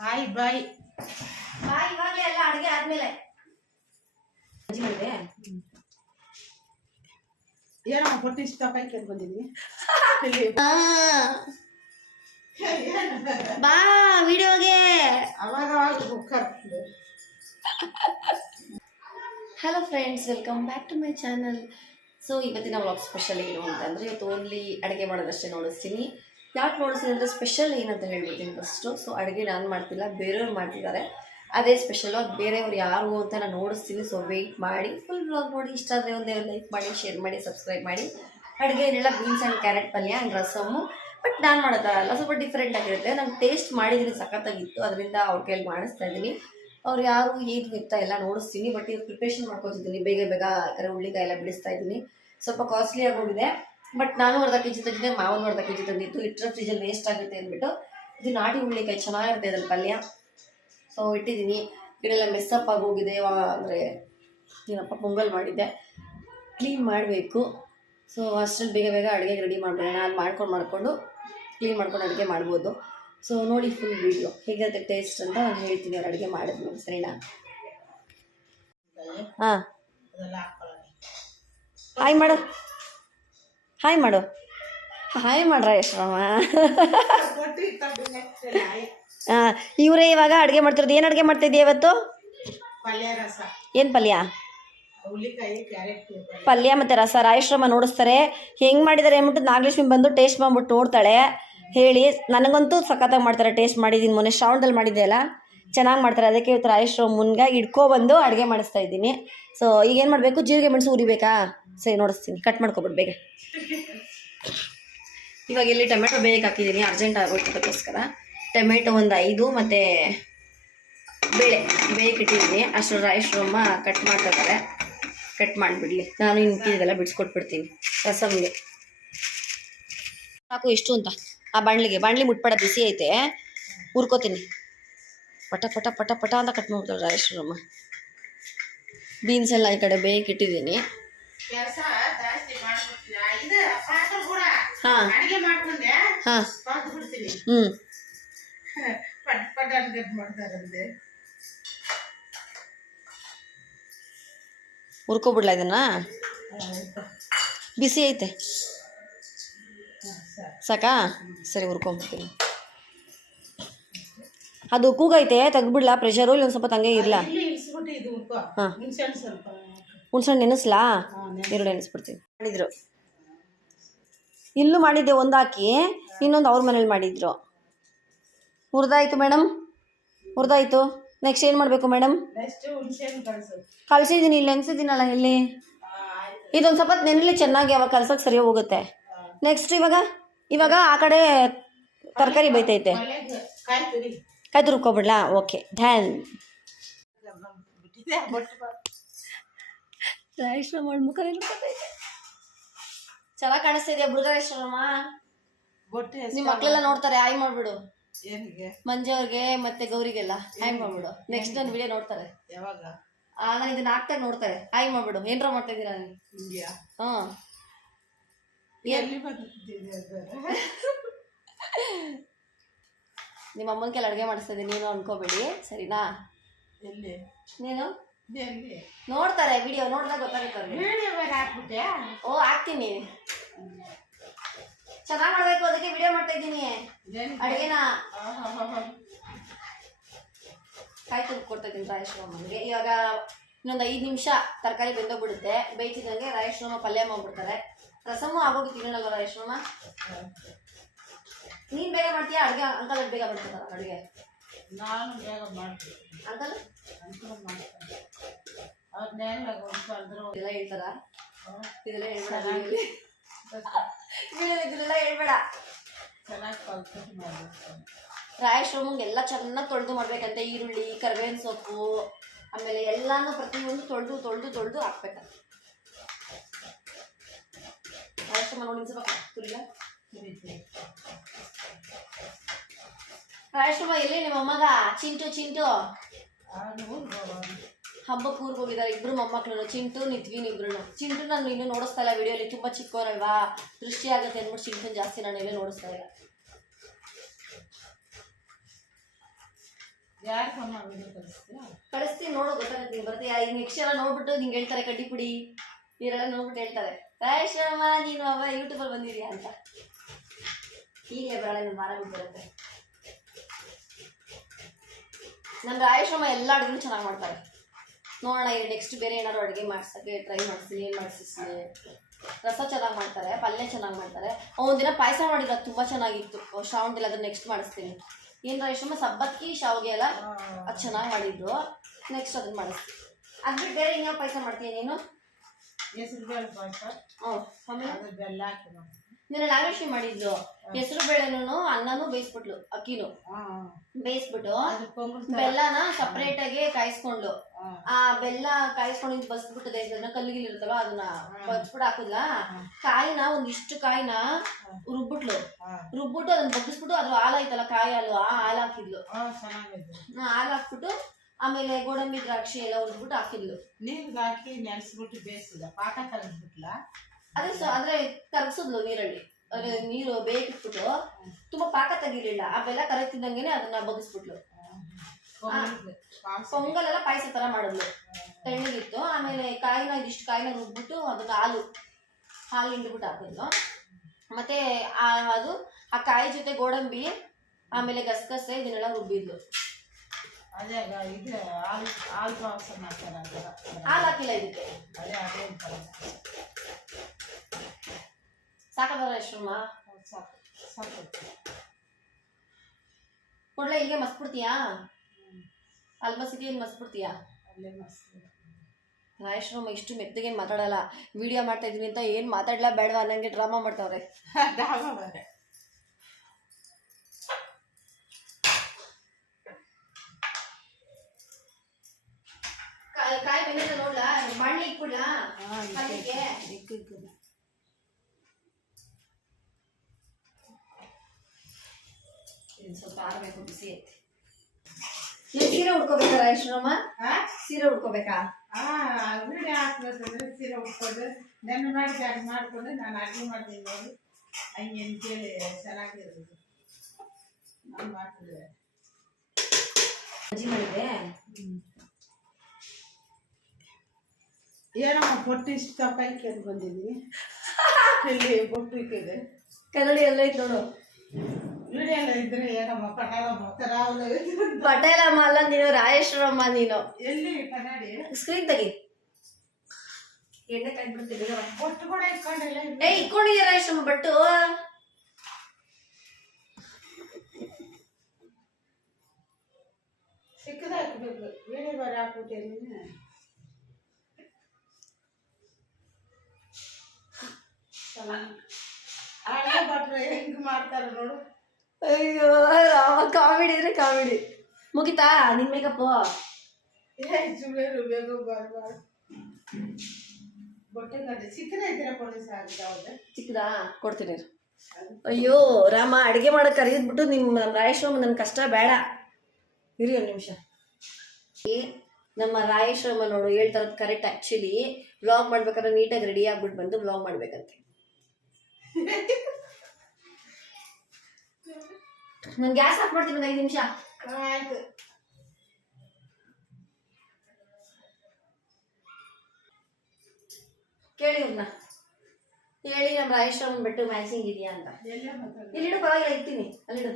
ಬಾಯ್ ಬಾಯ್ ಬಾಯ್. ಇವಾಗಲೇ ಎಲ್ಲ ಅಡುಗೆ ಆದ್ಮೇಲೆ ಏನೋ ಹೊಟ್ಟೆ ಇಷ್ಟ ಕಾಯ್ಕೊಂಡು ಬಂದಿದ್ವಿ. ಬಾ ವಿಡಿಯೋಗೆ. ಅವಾಗ cooker. Hello friends, welcome back to my channel. So ಇವತ್ತಿನ ವ್ಲಾಗ್ ಸ್ಪೆಷಲ್ ಏನು ಅಂತಂದರೆ ಇವತ್ತು ಓನ್ಲಿ ಅಡುಗೆ ಮಾಡೋದಷ್ಟೇ ನೋಡಿಸ್ತೀನಿ. ಯಾಕೆ ನೋಡಿಸ್ತೀನಿ ಅಂದರೆ ಸ್ಪೆಷಲ್ ಏನಂತ ಹೇಳ್ಬಿಡ್ತೀನಿ ಫಸ್ಟು. ಸೊ ಅಡುಗೆ ನಾನು ಮಾಡ್ತಿಲ್ಲ, ಬೇರೆಯವ್ರು ಮಾಡ್ತಿದ್ದಾರೆ, ಅದೇ ಸ್ಪೆಷಲು. ಅದು ಬೇರೆಯವ್ರು ಯಾರು ಅಂತ ನಾನು ನೋಡಿಸ್ತೀನಿ. ಸೊ ವೆಯ್ಟ್ ಮಾಡಿ ಫುಲ್ ವ್ಲಾಗ್ ನೋಡಿ. ಇಷ್ಟ ಆದರೆ ಒಂದೇ ಲೈಕ್ ಮಾಡಿ, ಶೇರ್ ಮಾಡಿ, ಸಬ್ಸ್ಕ್ರೈಬ್ ಮಾಡಿ. ಅಡುಗೆ ಏನೆಲ್ಲ ಬೀನ್ಸ್ ಆ್ಯಂಡ್ ಕ್ಯಾರೆಟ್ ಪಲ್ಯ ಆ್ಯಂಡ್ ರಸಮ್ಮು. ಬಟ್ ನಾನು ಮಾಡೋ ಥರ ಅಲ್ಲ, ಸ್ವಲ್ಪ ಡಿಫ್ರೆಂಟ್ ಆಗಿರುತ್ತೆ. ನಾನು ಟೇಸ್ಟ್ ಮಾಡಿದ್ದೀನಿ, ಸಖತ್ತಾಗಿತ್ತು. ಅದರಿಂದ ಅವ್ರ ಕೈಯಲ್ಲಿ ಮಾಡಿಸ್ತಾ ಇದ್ದೀನಿ. ಅವ್ರು ಯಾರು ಏನು ಇರ್ತಾ ಎಲ್ಲ ನೋಡಿಸ್ತೀನಿ. ಬಟ್ ಈಗ ಪ್ರಿಪ್ರೇಷನ್ ಮಾಡ್ಕೊತಿದ್ದೀನಿ ಬೇಗ ಬೇಗ. ಯಾಕಂದರೆ ಹುಳ್ಳಿಕಾಯಿ ಎಲ್ಲ ಬಿಡಿಸ್ತಾ ಇದ್ದೀನಿ. ಸ್ವಲ್ಪ ಕಾಸ್ಟ್ಲಿ ಆಗೋಗಿದೆ. ಬಟ್ ನಾನು ಅರ್ಧ ಕೆ ಜಿ ತಂದಿದ್ದೆ, ಮಾವನು ಅರ್ಧ ಕೆ ಜಿ ತಂದಿತ್ತು. ಇಟ್ಟರೆ ಫ್ರಿಜಲ್ಲಿ ವೇಸ್ಟ್ ಆಗುತ್ತೆ ಅಂದ್ಬಿಟ್ಟು ಇದು ನಾಟಿ ಹುಳ್ಳಿಕಾಯಿ ಚೆನ್ನಾಗಿರುತ್ತೆ ಅದ್ರಲ್ಲಿ ಪಲ್ಯ. ಸೊ ಇಟ್ಟಿದ್ದೀನಿ. ಇದೆಲ್ಲ ಮೆಸ್ಸಪ್ ಆಗೋಗಿದೆ. ಅಂದರೆ ಏನಪ್ಪ ಪೊಂಗಲ್ ಮಾಡಿದ್ದೆ, ಕ್ಲೀನ್ ಮಾಡಬೇಕು. ಸೊ ಅಷ್ಟರಲ್ಲಿ ಬೇಗ ಬೇಗ ಅಡುಗೆಗೆ ರೆಡಿ ಮಾಡಬೇಡ. ನಾನು ಮಾಡ್ಕೊಂಡು ಕ್ಲೀನ್ ಮಾಡ್ಕೊಂಡು ಅಡುಗೆ ಮಾಡ್ಬೋದು. ಸೊ ನೋಡಿ ಫುಲ್ ವೀಡಿಯೋ ಹೇಗಿರುತ್ತೆ ಟೇಸ್ಟ್ ಅಂತ ನಾನು ಹೇಳ್ತೀನಿ ಅವ್ರು ಅಡುಗೆ ಮಾಡಿದ್ಮೇಲೆ, ಸರಿನಾ? ಹಾಂ, ಹಾಯ್ ಮಾಡು, ಹಾಯ್ ಮಾಡು, ಹಾಯ್ ಮಾಡ್ರ ಯಶ್ರಮ್ಮ. ಹಾಂ, ಇವರೇ ಇವಾಗ ಅಡುಗೆ ಮಾಡ್ತಿರೋದು. ಏನು ಅಡುಗೆ ಮಾಡ್ತಿದ್ದೀಯ ಇವತ್ತು? ಏನು ಪಲ್ಯ? ಪಲ್ಯ ಮತ್ತು ರಸ. ರಾಯಶ್ರಮ ನೋಡಿಸ್ತಾರೆ ಹೆಂಗೆ ಮಾಡಿದ್ದಾರೆ ಅಂದ್ಬಿಟ್ಟು. ನಾಗಲಕ್ಷ್ಮಿ ಬಂದು ಟೇಸ್ಟ್ ಮಾಡ್ಬಿಟ್ಟು ನೋಡ್ತಾಳೆ. ಹೇಳಿ, ನನಗಂತೂ ಸಖತ್ತಾಗಿ ಮಾಡ್ತಾರೆ. ಟೇಸ್ಟ್ ಮಾಡಿದ್ದೀನಿ, ಮೊನ್ನೆ ಶ್ರಾವಣದಲ್ಲಿ ಮಾಡಿದ್ದೆ ಅಲ್ಲ, ಚೆನ್ನಾಗಿ ಮಾಡ್ತಾರೆ. ಅದಕ್ಕೆ ಇವತ್ತು ರಾಯಶ್ರಮ ಮುನ್ಗಾಗಿ ಇಟ್ಕೊಬಂದು ಅಡುಗೆ ಮಾಡಿಸ್ತಾ ಇದ್ದೀನಿ. ಸೊ ಈಗೇನು ಮಾಡಬೇಕು, ಜೀರಿಗೆ ಮೆಣಸು ಉರಿಬೇಕಾ? ಸರಿ ನೋಡಿಸ್ತೀನಿ, ಕಟ್ ಮಾಡ್ಕೊಬಿಟ್ಟು ಬೇಗ. ಇವಾಗ ಇಲ್ಲಿ ಟೊಮೆಟೊ ಬೇಯಕ್ಕೆ ಹಾಕಿದ್ದೀನಿ, ಅರ್ಜೆಂಟ್ ಆಗೋಯ್ತದಕ್ಕೋಸ್ಕರ. ಟೊಮೆಟೊ ಒಂದು 5 ಮತ್ತು ಬೇಳೆ ಬೇಯಕ್ಕೆ ಇಟ್ಟಿದ್ದೀನಿ. ಅಷ್ಟು ರಾಯಶ್ರಮ ಕಟ್ ಮಾಡ್ತಾರೆ. ಕಟ್ ಮಾಡಿಬಿಡಲಿ, ನಾನು ಇನ್ಕಿದೆಲ್ಲ ಬಿಡಿಸ್ಕೊಟ್ಬಿಡ್ತೀನಿ ರಸಮ್ಗೆ. ಸಾಕು ಎಷ್ಟು ಅಂತ ಆ ಬಾಣಲಿ ಮುಟ್ಪಡ ಬಿಸಿ ಐತೆ, ಹುರ್ಕೋತೀನಿ. ಪಟ ಪಟ ಪಟ ಪಟ ಅಂತ ಕಟ್ ಮಾಡ್ಬಿಡ್ತಾರೆ ರಾಯಶ್ರಮ. ಬೀನ್ಸ್ ಎಲ್ಲ ಈ ಕಡೆ ಬೇಯಕ್ಕೆ ಇಟ್ಟಿದ್ದೀನಿ. ಹಾಂ ಹಾಂ, ಹ್ಞೂ, ಹುರ್ಕೊಬಿಡ್ಲಾ ಇದನ್ನ? ಬಿಸಿ ಐತೆ ಸಾಕಾ? ಸರಿ, ಹುರ್ಕೊಂಬಿಡ್ತೀನಿ. ಅದು ಕೂಗೈತೆ, ತೆಗ್ದುಬಿಡ್ಲಾ ಪ್ರೆಷರು? ಇಲ್ಲ ಒಂದು ಸ್ವಲ್ಪ ತಂಗೆ ಇರಲಾ? ಹಾಂ, ಹುಣ್ಸೆ ನೆನೆಸ್ಲಾ? ಎರಡು ನೆನೆಸ್ಬಿಡ್ತೀನಿ. ಮಾಡಿದ್ರು, ಇಲ್ಲೂ ಮಾಡಿದ್ದೆ ಒಂದು ಹಾಕಿ, ಇನ್ನೊಂದು ಅವ್ರ ಮನೇಲಿ ಮಾಡಿದ್ರು. ಹುರಿದಾಯ್ತು ಮೇಡಮ್, ಹುರಿದಾಯ್ತು. ನೆಕ್ಸ್ಟ್ ಏನು ಮಾಡಬೇಕು ಮೇಡಮ್? ಕಳಿಸಿದ್ದೀನಿ, ಇಲ್ಲಿ ನೆನೆಸಿದ್ದೀನಲ್ಲ ಇಲ್ಲಿ. ಇದೊಂದು ಸ್ವಲ್ಪ ನೆನಲಿ ಚೆನ್ನಾಗಿ, ಅವಾಗ ಕಲ್ಸೋಕ್ಕೆ ಸರಿ ಹೋಗುತ್ತೆ. ನೆಕ್ಸ್ಟ್ ಇವಾಗ ಆ ಕಡೆ ತರಕಾರಿ ಬೈತೈತೆ, ಕಾಯಿ ತುರ್ಕೊಬಿಡ್ಲಾ? Okay, Dan. ರಾಯಶ್ರಮ ಮುಖ ಚೆನ್ನಾಗಿ ಕಾಣಿಸ್ತಾ ಇದೆಯಾ ಬಿಡು ರಾಯಶ್ರಮ? ನಿಮ್ಮ ಮಕ್ಕಳೆಲ್ಲ ನೋಡ್ತಾರೆ, ಹಾಯ್ ಮಾಡ್ಬಿಡು. ಮಂಜು ಅವ್ರಿಗೆ ಮತ್ತೆ ಗೌರಿಗೆಲ್ಲ ಹಾಯ್ ಮಾಡ್ಬಿಡು. ನೆಕ್ಸ್ಟ್ ನನ್ನ ವಿಡಿಯೋ ನೋಡ್ತಾರೆ. ಯಾವಾಗ? ನಾನು ಇದನ್ನ ಹಾಕ್ತಾರೆ, ನೋಡ್ತಾರೆ. ಹಾಯ್ ಮಾಡ್ಬಿಡು. ಏನ್ರ ಮಾಡ್ತಾ ಇದ್ದೀರಾ ನೀವು? ಹಾಂ, ನಿಮ್ಮ ಅಮ್ಮನ ಅಡುಗೆ ಮಾಡಿಸ್ತಾ ಇದ್ದೀನಿ, ನೀನು ಅನ್ಕೋಬೇಡಿ, ಸರಿನಾ? ನೀನು ನೋಡ್ತಾರೆ, ವಿಡಿಯೋ ನೋಡಿದಾಗ ಗೊತ್ತಾಗುತ್ತೆ ಅವ್ರಿಗೆ. ಓ, ಹಾಕ್ತೀನಿ. ಚೆನ್ನಾಗಿ ಮಾಡಬೇಕು, ಅದಕ್ಕೆ ವಿಡಿಯೋ ಮಾಡ್ತಾ ಇದ್ದೀನಿ ಅಡುಗೆನ. ಕಾಯಿ ತುರ್ಕೊಡ್ತಾ ಇದ್ದೀನಿ ರಾಯಶ್ರಮಗೆ. ಇವಾಗ ಇನ್ನೊಂದು 5 ನಿಮಿಷ ತರಕಾರಿ ಬೆಂದೋಗ್ಬಿಡುತ್ತೆ. ಬೇಯ್ತಿದ್ದಂಗೆ ರಾಯಶ್ರಮ ಪಲ್ಯ ಮಾಡ್ಬಿಡ್ತಾರೆ. ರಸಮು ಆಗೋಗಿ ತಿನ್ನೋಣಲ್ವ ರಾಯಶ್ರಮ? ನೀನು ಬೇಗ ಮಾಡ್ತೀಯಾ ಅಡುಗೆ? ಅಂಕಲ್ ಬೇಗ ಮಾಡ್ತಾರ ಅಡುಗೆ? ನಾನು ಬೇಗ ಮಾಡ್ತೀನಿ. ಅಂಕಲ್ ಇದೆಲ್ಲ ಹೇಳ್ತಾರ? ಇದೆಲ್ಲ ಹೇಳ್ಬೇಡ, ಇದೆಲ್ಲ ಹೇಳ್ಬೇಡ. ರಾಯಶ್ರಮಂಗೆ ಎಲ್ಲ ಚೆನ್ನಾಗಿ ತೊಳೆದು ಮಾಡ್ಬೇಕಂತೆ. ಈರುಳ್ಳಿ, ಕರಿಬೇವಿನ ಸೊಪ್ಪು, ಆಮೇಲೆ ಎಲ್ಲಾನು ಪ್ರತಿಯೊಂದು ತೊಳೆದು ಹಾಕ್ಬೇಕಂತ. ರಾಯಶ್ರಮ ನೋಡಿ ತುರಿಲ್ಲ. ರಾಯಶ್ರಮ ಎಲ್ಲಿ ನಿಮ್ಮ ಅಮ್ಮಗ? ಚಿಂಟು ಹಬ್ಬಕ್ಕೆ ಊರಿಗೆ ಹೋಗಿದ್ದಾರೆ ಇಬ್ರು ಮೊಮ್ಮಕ್ಕಳು, ಚಿಂಟು ನಿತ್ವಿನ್ ಇಬ್ರು. ಚಿಂಟು ನಾನು ಇನ್ನೂ ನೋಡಿಸ್ತಾ ಇಲ್ಲ ವಿಡಿಯೋಲಿ, ತುಂಬ ಚಿಕ್ಕವರಲ್ವಾ, ದೃಷ್ಟಿ ಆಗುತ್ತೆ ಅಂದ್ಬಿಟ್ಟು ಚಿಂಟು ಜಾಸ್ತಿ ನಾನು ಎಲ್ಲೇ ನೋಡಿಸ್ತಾ ಇಲ್ಲ. ಯಾರು ಫೋನ್ ವಿಡಿಯೋ ಕಳಿಸ್ತೀಯ? ಕಳಿಸ್ತೀನಿ, ನೋಡು ಗೊತ್ತಾಗುತ್ತೆ. ನೀವು ಬರ್ತೀಯ ಈಗ ನೆಕ್ಸ್ಟ್ ಎಲ್ಲ ನೋಡ್ಬಿಟ್ಟು ನಿಂಗೆ ಹೇಳ್ತಾರೆ ಕಡ್ಡಿ ಪುಡಿ ನೀರೆಲ್ಲ ನೋಡ್ಬಿಟ್ಟು ಹೇಳ್ತಾರೆ ರಾಯೇಶ್ವರಮ್ಮ ನೀನು ಅವ ಯೂಟ್ಯೂಬಲ್ಲಿ ಬಂದಿದ್ಯಾ ಅಂತ. ಹೀಗೆ ಬರಲ್ಲ ನಿಮ್ಮ ವಾರ ಬಿಟ್ಟು ಬರುತ್ತೆ. ನಮ್ಮ ರಾಯೇಶ್ವರಮ್ಮ ಎಲ್ಲ ಅಡುಗೆನೂ ಚೆನ್ನಾಗಿ ಮಾಡ್ತಾರೆ. ನೋಡೋಣ ಈಗ ನೆಕ್ಸ್ಟ್ ಬೇರೆ ಏನಾದ್ರು ಅಡುಗೆ ಮಾಡ್ಸೋಕ್ಕೆ ಟ್ರೈ ಮಾಡಿಸ್ತೀನಿ. ಏನು ಮಾಡಿಸ್ತೀನಿ, ರಸ ಚೆನ್ನಾಗಿ ಮಾಡ್ತಾರೆ, ಪಲ್ಯ ಚೆನ್ನಾಗಿ ಮಾಡ್ತಾರೆ. ಒಂದಿನ ಪಾಯಸ ಮಾಡಿದ್ರು, ಅದು ತುಂಬ ಚೆನ್ನಾಗಿತ್ತು. ಶ್ರಾವಣದಲ್ಲಿ ಅದನ್ನ ನೆಕ್ಸ್ಟ್ ಮಾಡಿಸ್ತೀನಿ. ಏನು ರಾಯೇಶ್ವರಮ್ಮ ಸಬ್ಬಕ್ಕಿ ಶಾವಿಗೆ ಎಲ್ಲ ಅದು ಚೆನ್ನಾಗಿ ಮಾಡಿದ್ರು. ನೆಕ್ಸ್ಟ್ ಅದನ್ನ ಮಾಡಿಸ್ತೀನಿ. ಅದು ಬಿಟ್ಟು ಬೇರೆ ಇನ್ನೂ ಪಾಯಸ ಮಾಡ್ತೀನಿ ನೀನು? ಹೆಸರು ಬೇಳೆ ಪಾಯಸ. ಆಮೇಲೆ ಅದು ಬೆಲ್ಲ ಹಾಕಿ ಮಾಡ್ತೀನಿ. ನಿನ್ನ ನಾಗೇಶ್ವರಿ ಮಾಡಿದ್ಲು. ಹೆಸರು ಬೇಳೆನೂ ಅನ್ನನೂ ಬೇಯಿಸ್ಬಿಟ್ಲು, ಅಕ್ಕಿನೂ ಬೇಯಿಸ್ಬಿಟ್ಟು ಬೆಲ್ಲನ ಸಪ್ರೇಟ್ ಆಗಿ ಕಾಯಿಸ್ಕೊಂಡು ಆ ಬೆಲ್ಲ ಕಾಯಿಸ್ಕೊಂಡು ಬಸ್ಬಿಟ್ಟು ಕಲ್ಲಿಗಿಲ್ ಇರುತ್ತಲ್ಲ ಅದನ್ನ ಬಸ್ಬಿಟ್ಟು ಹಾಕುದ್ಲ. ಕಾಯಿನ ಒಂದಿಷ್ಟು ಕಾಯಿನ ರುಬ್ಬಿಟ್ಲು. ರುಬ್ಬಿಟ್ಟು ಅದನ್ನ ಬಗ್ಗಿಸ್ಬಿಟ್ಟು ಅದ್ರ ಹಾಲು ಐತಲ್ಲ ಕಾಯಿ ಹಾಲು, ಆ ಹಾಲು ಹಾಕಿದ್ಲು. ಹಾಲು ಹಾಕ್ಬಿಟ್ಟು ಆಮೇಲೆ ಗೋಡಂಬಿ ದ್ರಾಕ್ಷಿ ಎಲ್ಲ ಹುರಿದ್ಬಿಟ್ಟು ಹಾಕಿದ್ಲು. ನೀರಿಗೆ ಹಾಕಿ ನೆನೆಸ್ಬಿಟ್ಟು ಬೇಯಿಸಿದ ಪಾಕ ತೆಗೆದ್ಬಿಟ್ಲ. ಅದೇ ಅಂದ್ರೆ ಕರಗಿಸಿದ್ಲು ನೀರಲ್ಲಿ. ಅದ್ರ ನೀರು ಬೇಯಿಸ್ಬಿಟ್ಟು ತುಂಬಾ ಪಾಕ ತೆಗಿಲಿಲ್ಲ. ಆ ಬೆಲ್ಲ ಕರಗ್ತಿದ್ದಂಗೆನೆ ಅದನ್ನ ಬಗ್ಗಿಸ್ಬಿಟ್ಲು. ಪೊಂಗಲ್ ಎಲ್ಲ ಪಾಯಸ ತರ ಮಾಡಿದ್ಲು, ತೆಳ್ಳಗಿತ್ತು. ಆಮೇಲೆ ಕಾಯಿನ ಇದಿಷ್ಟು ಕಾಯಿನ ರುಬ್ಬಿಟ್ಟು ಅದನ್ನ ಹಾಲು ಹಿಂಡ್ಬಿಟ್ಟು ಹಾಕಿದ್ಲು. ಮತ್ತೆ ಅದು ಆ ಕಾಯಿ ಜೊತೆ ಗೋಡಂಬಿ ಆಮೇಲೆ ಗಸಗಸೆ ಇದನ್ನೆಲ್ಲ ರುಬ್ಬಿದ್ಲು. ಅದೇ ಇದು ಹಾಲು ಪಾಯಸ ಮಾಡ್ತಾರೆ. ಹಾಲು ಹಾಕಿಲ್ಲ ಇದಕ್ಕೆ. ಸಾಕಾಗಲ್ಲ ಎಷ್ಟಮ್ಮ? ಕೊಡ್ಲೆ ಇಲ್ಲಿಗೆ ಮಸ್ಬಿಡ್ತೀಯಾ? ಅಲ್ಲಿ ಮಸ್ತಿಗೆ ಇಲ್ಲಿ ಮಸ್ಬಿಡ್ತೀಯಾ? ರಾಯೇಶ್ವರಮ್ಮ ಇಷ್ಟು ಮೆತ್ತಗೆ ಮಾತಾಡಲ್ಲ. ವಿಡಿಯೋ ಮಾಡ್ತಾ ಇದೀನಿ ಅಂತ ಏನು ಮಾತಾಡ್ಲಾ ಬೇಡವಾ ಅನ್ನಂಗೆ ಡ್ರಾಮಾ ಮಾಡ್ತಾವ್ರೆ. ಕಾಯಿ ಬೆಂದಿದೆ ನೋಡ್ಲಾ, ಮಣ್ಣು ಇಟ್ಬಿಡ್ಲಾ ಕಲ್ಲಿಗೆ? ಸ್ವಲ್ಪ ಆರಬೇಕು, ಬಿಸಿ ಐತಿ. ಸೀರೆ ಉಡ್ಕೋಬೇಕಾ ರಾಯೇಶ್ವರಮ್ಮ? ಸೀರೆ ಉಡ್ಕೋಬೇಕಾ? ವಿಡಿಯೋ ಹಾಕ್ಬೇಕಂದ್ರೆ ಸೀರೆ ಉಟ್ಕೊಂಡು ನೆನ್ನೆ ಮಾಡಿ ಅದು ಮಾಡ್ಕೊಂಡು ನಾನು ಅಡುಗೆ ಮಾಡ್ತೀನಿ ನೋಡಿ. ಹಂಗೆ ಕೇಳಿ ಚೆನ್ನಾಗಿರೋದು ನಾನು ಮಾಡ್ತಿದ್ದೆ. ಅಜ್ಜಿ ಮಾಡಿದ್ದೆ. ಏನಮ್ಮ ಬೊಟ್ಟು ಇಷ್ಟು ದಪ್ಪ ಇಕ್ಕೊಂಡು ಬಂದಿದ್ದೀನಿ. ಇಲ್ಲಿ ಬೊಟ್ಟು ಇಕ್ಕಿದೆ. ಕನ್ನಡಿ ಎಲ್ಲ ಐತೆ ನೋಡು. ವಿಡಿಯೋ ಎಲ್ಲ ಇದ್ರೆ ಏನಮ್ಮ ಪಟೇಲಮ್ಮ ಅಲ್ಲ ನೀನು, ರಾಯೇಶ್ವರಮ್ಮ ನೀನು. ಎಲ್ಲಿ ಕನ್ನಡಿ? ಸ್ಕ್ರೀನ್ ತೆಗಿ. ಎಣ್ಣೆ ಕಾಯ್ಬಿಡ್ತೀವಿ. ಬೊಟ್ಟು ಕೂಡ ಇಟ್ಕೊಂಡಿಲ್ಲ. ಇಟ್ಕೊಂಡಿದ್ಯಾ ರಾಯೇಶ್ವರಮ್ಮ ಬಟ್ಟು? ಸಿಕ್ಕದ ಹಾಕ್ಬೇಕು. ವಿಡಿಯೋ ಬಾರಿ ಹಾಕ್ಬಿಟ್ಟೇನಿ. ಹಳೆ ಭಟ್ರು ಹೆಂಗ್ ಮಾಡ್ತಾರ ನೋಡು. ಅಯ್ಯೋ ರಾಮ, ಕಾಮಿಡಿ ಅಂದ್ರೆ ಕಾಮಿಡಿ. ಮುಗಿತಾ ನಿನ್ ಮೇಕಪ್? ಜುಬೇರು ಬೇಗ ಬಾರ್ಬಾರ್ ಬೊಟ್ಟೆ ಕಡೆ ಸಿಕ್ಕದ ಇದ್ರೆ ಪೊಲೀಸ್ ಆಗುತ್ತೆ. ಚಿಕ್ಕದಾ ಕೊಡ್ತೀನಿ. ಅಯ್ಯೋ ರಾಮ, ಅಡುಗೆ ಮಾಡಕ್ಕೆ ಕರೆದ್ಬಿಟ್ಟು ನಿಮ್ಮ ರಾಯೇಶ್ವರಮ್ಮ ನನ್ನ ಕಷ್ಟ ಬೇಡ. ಇರಿ ಒಂದು ನಿಮಿಷ. ನಮ್ಮ ರಾಯೇಶ್ವರಮ್ಮ ನೋಡು ಹೇಳ್ತಾರದು ಕರೆಕ್ಟ್. ಆ್ಯಕ್ಚುಲಿ ವ್ಲಾಗ್ ಮಾಡ್ಬೇಕಾದ್ರೆ ನೀಟಾಗಿ ರೆಡಿ ಆಗ್ಬಿಟ್ಟು ಬಂದು ವ್ಲಾಗ್ ಮಾಡ್ಬೇಕಂತೆ. ನಾನು ಗ್ಯಾಸ್ ಆಫ್ ಮಾಡ್ತೀನಿ, ಒಂದು 5 ನಿಮಿಷ. ಆಯ್ತು. ಕೇಳಿ ಅವ್ರನ್ನ ಹೇಳಿ, ನಮ್ಮ ರಾಯೇಶ್ವರಮ್ಮನ ಬಿಟ್ಟು ಮ್ಯಾಚಿಂಗ್ ಇದೆಯಾ ಅಂತ. ಇಲ್ಲಿಡು, ಪರವಾಗಿಲ್ಲ, ಇರ್ತೀನಿ ಅಲ್ಲಿಡು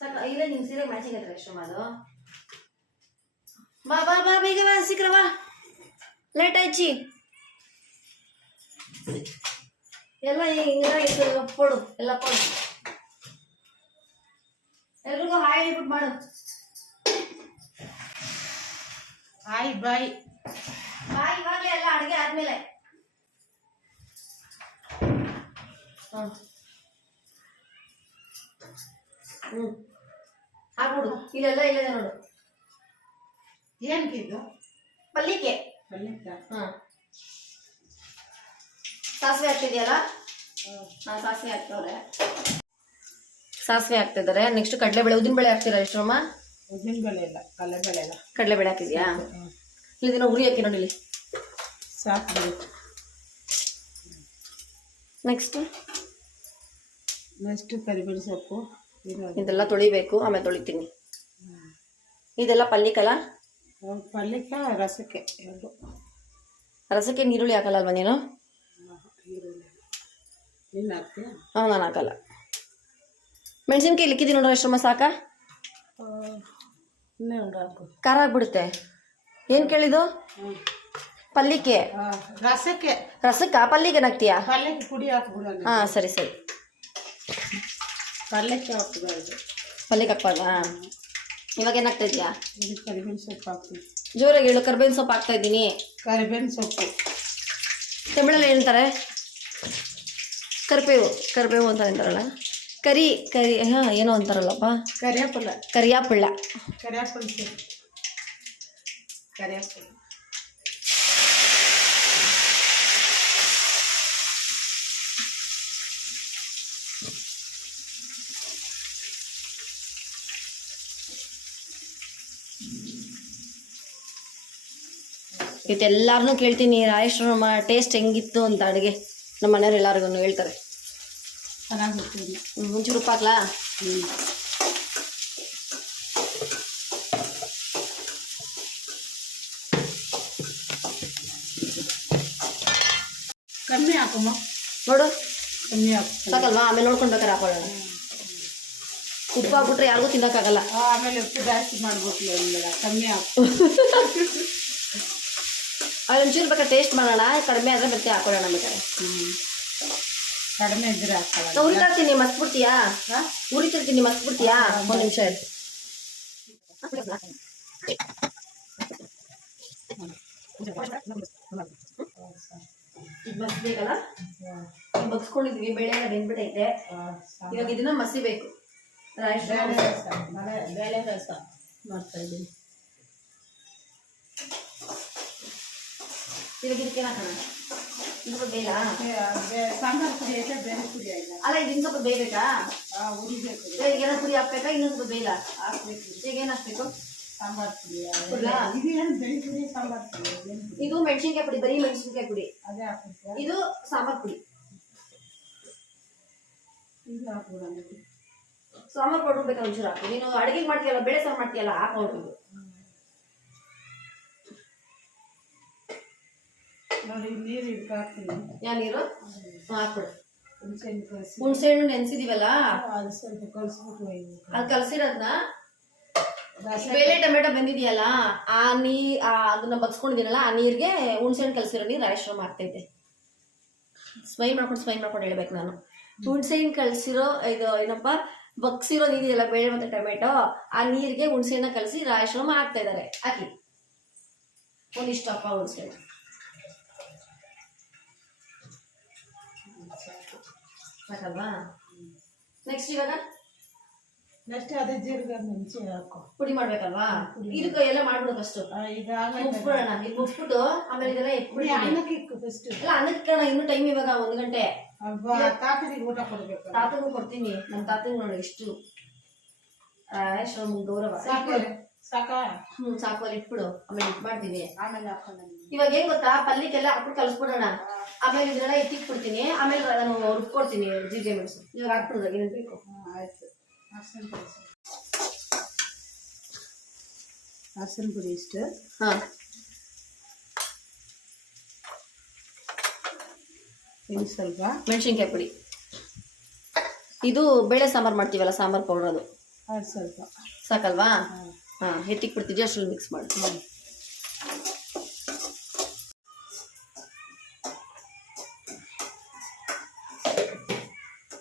ಸಾಕು. ಇಲ್ಲ ನಿಮ್ ಸೀರೆ ಮ್ಯಾಚಿಂಗ್ ಐತೆ ರಾಯೇಶ್ವರಮ್ಮ. ಅದು ಬಾ ಬಾ ಬಾ ಬೇಗ ಬಾ, ಸೀಕ್ರವಾ, ಲೇಟ್ ಆಯ್ಚಿ. ಎಲ್ಲ ಹಿಂಗೆಲ್ಲ ಪೊಡು, ಎಲ್ಲ ಪೊಡು. ಎಲ್ರಿಗೂ ಹಾಯ್ ಹೇಳ್ಬಿಟ್ಟು ಮಾಡು. Hi bye. ಬಾಯ್ ಇವಾಗಲೇ, ಎಲ್ಲ ಅಡುಗೆ ಆದ್ಮೇಲೆ. ಆಗ್ಬಿಡು. ಇಲ್ಲೆಲ್ಲ ಇಲ್ಲದೆ ನೋಡು. ಏನಕ್ಕಿದ್ದು? ಪಲ್ಯಕ್ಕೆ. ಸಾಸಿವೆ ಹಾಕ್ತಿದ್ಯಲ್ಲ? ಸಾಸಿವೆ ಹಾಕ್ತವ್ರೆ. ಸಾಸಿವೆ ಹಾಕ್ತಿದ್ದಾರೆ. ನೆಕ್ಸ್ಟ್ ಕಡಲೆಬೇಳೆ, ಉದ್ದಿನಬೇಳೆ ಹಾಕ್ತೀರಾ ಎಷ್ಟರಮ್ಮ? ಉದ್ದಿನಬೇಳೆ ಇಲ್ಲ, ಕಡಲೆಬೇಳೆ ಇಲ್ಲ. ಕಡಲೆಬೇಳೆ ಹಾಕಿದ್ಯಾ? ಇಲ್ಲಿ ದಿನ ಉರಿ ಹಾಕಿ ನೋಡಿ. ಸಾಕು. ನೆಕ್ಸ್ಟ್ ಕರಿಬೇವು ಸೊಪ್ಪು ಇದೆಲ್ಲ ತೊಳಿಬೇಕು, ಆಮೇಲೆ ತೊಳಿತೀನಿ. ಇದೆಲ್ಲ ಪಲ್ಯಕ್ಕಲ್ಲ? ಪಲ್ಯಕ್ಕೆ ರಸಕ್ಕೆ ಎರಡು. ರಸಕ್ಕೆ ನೀರುಳ್ಳಿ ಹಾಕಲ್ಲ ಅಲ್ವಾ ನೀನು? ನೀನು ಹಾಕ್ತೀಯ? ಹಾಂ, ನಾನು ಹಾಕಲ್ಲ. ಮೆಣಸಿನ್ಕಾಯಿ ಲಿಕ್ಕಿದ್ದೀನಿ ನೋಡ್ರಿ, ಅಷ್ಟಮ್ಮ ಸಾಕಾ? ಇನ್ನೊಂದು ಹಾಕು. ಖಾರ ಆಗ್ಬಿಡುತ್ತೆ. ಏನು ಕೇಳಿದ್ದು? ಪಲ್ಯಕ್ಕೆ? ರಸಕ್ಕೆ. ರಸಕ್ಕಾ? ಪಲ್ಯಕ್ಕೆ ಏನಾಗ್ತೀಯಾ? ಪಲ್ಯಕ್ಕೆ ಪುಡಿ ಹಾಕ್ಬಿಡೋಣ. ಹಾಂ, ಸರಿ ಸರಿ. ಪಲ್ಯಕ್ಕೆ ಹಾಕ್ಬಿಡೋದು. ಪಲ್ಯಕ್ಕೆ ಹಾಕ್ಬಾರ್ದು. ಹಾಂ, ಇವಾಗ ಏನಾಗ್ತಾ ಇದೆಯಾ? ಇದು ಕರಿಬೇವಿನ ಸೊಪ್ಪು ಹಾಕ್ತೀವಿ. ಜೋರಾಗಿ ಹೇಳು. ಕರ್ಬೇವಿನ ಸೊಪ್ಪು ಹಾಕ್ತಾ ಇದ್ದೀನಿ. ಕರಿಬೇವಿನ ಸೊಪ್ಪು ತಮಿಳಲ್ಲಿ ಹೇಳ್ತಾರೆ ಕರಿಬೇವು. ಕರಿಬೇವು ಅಂತ ಅಂತಾರಲ್ಲ. ಕರಿ ಹಾಂ, ಏನೋ ಅಂತಾರಲ್ಲಪ್ಪ. ಕರಿಯಾಪುಲ್ಲ. ಕರಿಯಾಪುಳ್ಳ. ಕರಿಯಾಪುಲ್ಲ ಸೊಪ್ಪು. ಕರಿಯಾಪುಲ್ಲ. ಇವತ್ತೆಲ್ಲರನ್ನೂ ಕೇಳ್ತೀನಿ, ರಾಜೇಶ್ವರಮ್ಮ ಟೇಸ್ಟ್ ಹೆಂಗಿತ್ತು ಅಂತ ಅಡುಗೆ. ನಮ್ಮ ಮನೆಯವ್ರು ಎಲ್ಲರಿಗೂ ಹೇಳ್ತಾರೆ. ಚೆನ್ನಾಗಿರ್ತೀನಿ. ಒಂಚೂರು ಉಪ್ಪು ಹಾಕ್ಲಾ? ಕಮ್ಮಿ ಹಾಕಮ್ಮ. ನೋಡು, ಕಮ್ಮಿ ಹಾಕು. ಸಾಕಲ್ವಾ? ಆಮೇಲೆ ನೋಡ್ಕೊಂಡು ಬೇಕಾದ್ರೆ ಹಾಕೊಳ್ಳೋಣ. ಉಪ್ಪು ಹಾಕ್ಬಿಟ್ರೆ ಯಾರಿಗೂ ತಿನ್ನೋಕ್ಕಾಗಲ್ಲ. ಆಮೇಲೆ ಉಪ್ಪು ಜಾಸ್ತಿ ಮಾಡ್ಬಿಟ್ಲು. ಕಮ್ಮಿ ಹಾಕು. ಆಮೇಲೆ ಒಂಚೂರು ಬೇಕಾದ್ರೆ ಟೇಸ್ಟ್ ಮಾಡೋಣ. ಕಡಿಮೆ ಆದರೆ ಮತ್ತೆ ಹಾಕೊಳ್ಳೋಣ ಬೇಕಾದ್ರೆ. ಕಡಿಮೆ ಇದ್ರೆ ಹಾಕಲ್ಲ. ಉರಿತಾರ್ತೀನಿ, ಮಸ್ಬಿಡ್ತೀಯಾ? ಉರಿತಿರ್ತೀನಿ, ಮಸ್ಬಿಡ್ತೀಯಾ? ಒಂದು ನಿಮಿಷ ಇರು. ಇದು ಮಸ್ಬೇಕಲ್ಲ? ಬಗ್ಸ್ಕೊಂಡಿದ್ವಿ, ಬೇಳೆ ಎಲ್ಲ ಬೆಂದ್ಬಿಟ್ಟೈತೆ. ಇವಾಗ ಇದನ್ನ ಮಸಿಬೇಕು. ಬೇಳೆ ರಸ ಮಾಡ್ತಾ ಇದ್ದೀನಿ. ಇವಾಗ ಇದಕ್ಕೆ ಹಾಕೋಣ. ಸ್ವಲ್ಪ ಬೇಗ ಸಾಂಬಾರು ಪುಡಿ ಐತೆ, ಬೇರೆ ಪುಡಿ ಆಯ್ತಾ? ಅಲ್ಲ, ಇದು ಸ್ವಲ್ಪ ಬೇಯಬೇಕಾ? ಉರಿಬೇಕು. ಈಗೇನೋ ಪುಡಿ ಹಾಕ್ಬೇಕಾ? ಇನ್ನೊಂದು ಸ್ವಲ್ಪ ಬೇಗ ಹಾಕ್ಬೇಕು. ಈಗ ಏನು ಹಾಕ್ಬೇಕು? ಸಾಂಬಾರು ಪುಡಿ. ಇದು ಏನು ಬೆಳೆ ಪುಡಿ, ಸಾಂಬಾರು ಪುಡಿ? ಇದು ಮೆಣಸಿನ್ಕಾಯಿ ಪುಡಿ, ಬರೀ ಮೆಣಸಿನ್ಕಾಯಿ ಪುಡಿ. ಅದೇ ಹಾಕ್ಬೇಕು. ಇದು ಸಾಂಬಾರು ಪುಡಿ. ಇದು ಹಾಕ್ಬಿಡೋಣ. ಸಾಂಬಾರು ಪೌಡ್ರ್ ಬೇಕಾ? ಒಂಚೂರು ಹಾಕು. ನೀನು ಅಡುಗೆ ಮಾಡ್ತೀಯಲ್ಲ, ಬೇಳೆ ಸಾರು ಮಾಡ್ತೀಯಲ್ಲ, ಆ ಪೌಡ್ರು ಇದು. ನೋಡಿ, ನೀರು ಇದಕ್ಕೆ ಹಾಕ್ತೀನಿ. ಯಾ ನೀರು? ಹಾಕ್ಬಿಡು. ಹುಣಸೆಹಣ್ಣು ಕಲಸಿ. ಹುಣಸೆಹಣ್ಣು ನೆನೆಸಿದೀವಲ್ಲ, ಅದು ಸ್ವಲ್ಪ ಕಲಿಸ್ಬಿಟ್ಟು ಅದು ಕಲಸಿರೋದನ್ನ ಬೇಳೆ ಟೊಮೆಟೊ ಬಂದಿದೆಯಲ್ಲ, ಅದನ್ನ ಬಗ್ಸ್ಕೊಂಡಿದ್ದೀನಲ್ಲ, ಆ ನೀರಿಗೆ ಹುಣಸೆಹಣ್ಣು ಕಲಸಿರೋ ನೀರು ರಾಜೇಶ್ವರಮ್ಮ ಆಗ್ತೈತೆ. ಸ್ಮೈಲ್ ಮಾಡ್ಕೊಂಡು ಹೇಳ್ಬೇಕು ನಾನು. ಹುಣಸೆಹಣ್ಣು ಕಲಸಿರೋ ಇದು ಏನಪ್ಪ, ಬಗ್ಸಿರೋ ನೀರಿದೆಯಲ್ಲ ಬೇಳೆ ಮತ್ತು ಟೊಮೆಟೊ, ಆ ನೀರಿಗೆ ಹುಣಸೆಹಣ್ಣ ಕಲಸಿ ರಾಜೇಶ್ವರಮ್ಮ ಹಾಕ್ತಾ ಇದ್ದಾರೆ. ಹಾಕಿ ಒಂದಿಷ್ಟು ಅಪ್ಪ ಹುಣಸೆಹಣ್ಣು. ಸಾಕಲ್ವಾ? ನೆಕ್ಸ್ಟ್ ಇವಾಗ ನೆಕ್ಸ್ಟ್ ಅದೇ ಜೀರಿಗೆ ಮೆಣಸಿ ಹಾಕೋ. ಪುಡಿ ಮಾಡ್ಬೇಕಲ್ವಾ? ಇದಕ್ಕೆ ಎಲ್ಲ ಮಾಡ್ಬಿಡು ಫಸ್ಟ್. ಈಗ ಮುಗಿಸ್ಬಿಡೋಣ. ಈಗ ಮುಗಿಸ್ಬಿಟ್ಟು ಆಮೇಲೆ ಇದೆಲ್ಲ ಎತ್ಬಿಡಿ. ಅನ್ನಕ್ಕೆ ಇಕ್ಕು ಫಸ್ಟ್. ಇಲ್ಲ, ಅನ್ನಕ್ಕೆ ಇಕ್ಕೋಣ. ಇನ್ನೂ ಟೈಮ್ ಇವಾಗ 1 ಗಂಟೆ. ತಾತನಿಗೆ ಊಟ ಕೊಡ್ಬೇಕು. ತಾತನಿಗೂ ಕೊಡ್ತೀನಿ. ನಮ್ಮ ತಾತನಿಗೆ ನೋಡಿ ಎಷ್ಟು ಗೌರವ. ಸಾಕ? ಸಾಕು, ಅಲ್ಲಿ ಇಟ್ಬಿಡು. ಆಮೇಲೆ ಇಟ್ ಮಾಡ್ತೀನಿ. ಆಮೇಲೆ ಹಾಕೋಣ. ಇವಾಗ ಏನ್ ಗೊತ್ತಾ, ಪಲ್ಯಕ್ಕೆಲ್ಲ ಹಾಕ್ಬಿಟ್ಟು ಕಲಿಸ್ಬಿಡೋಣ. ಆಮೇಲೆ ಇದನ್ನೆಲ್ಲ ಎತ್ತಿಟ್ಬಿಡ್ತೀನಿ. ಆಮೇಲೆ ನಾನು ರುಬ್ಕೊಡ್ತೀನಿ ಜೀರಿಗೆ ಮೆಣಸು. ಇವಾಗ ಹಾಕ್ಬಿಡೋದಾಗ ಏನೇನು ಬೇಕು. ಆಯ್ತು. ಅರ್ಶಿನ ಪುಡಿ ಇಷ್ಟು. ಹಾಂ, ಇನ್ನು ಸ್ವಲ್ಪ ಮೆಣಸಿನ್ಕಾಯಿ ಪುಡಿ. ಇದು ಬೇಳೆ ಸಾಂಬಾರು ಮಾಡ್ತೀವಲ್ಲ, ಸಾಂಬಾರು ಪೌಡ್ರ್ ಅದು. ಅದು ಸ್ವಲ್ಪ ಸಾಕಲ್ವಾ? ಹಾಂ, ಎತ್ತಿಕ್ಬಿಡ್ತೀವಿ. ಅಷ್ಟರಲ್ಲಿ ಮಿಕ್ಸ್ ಮಾಡಿ.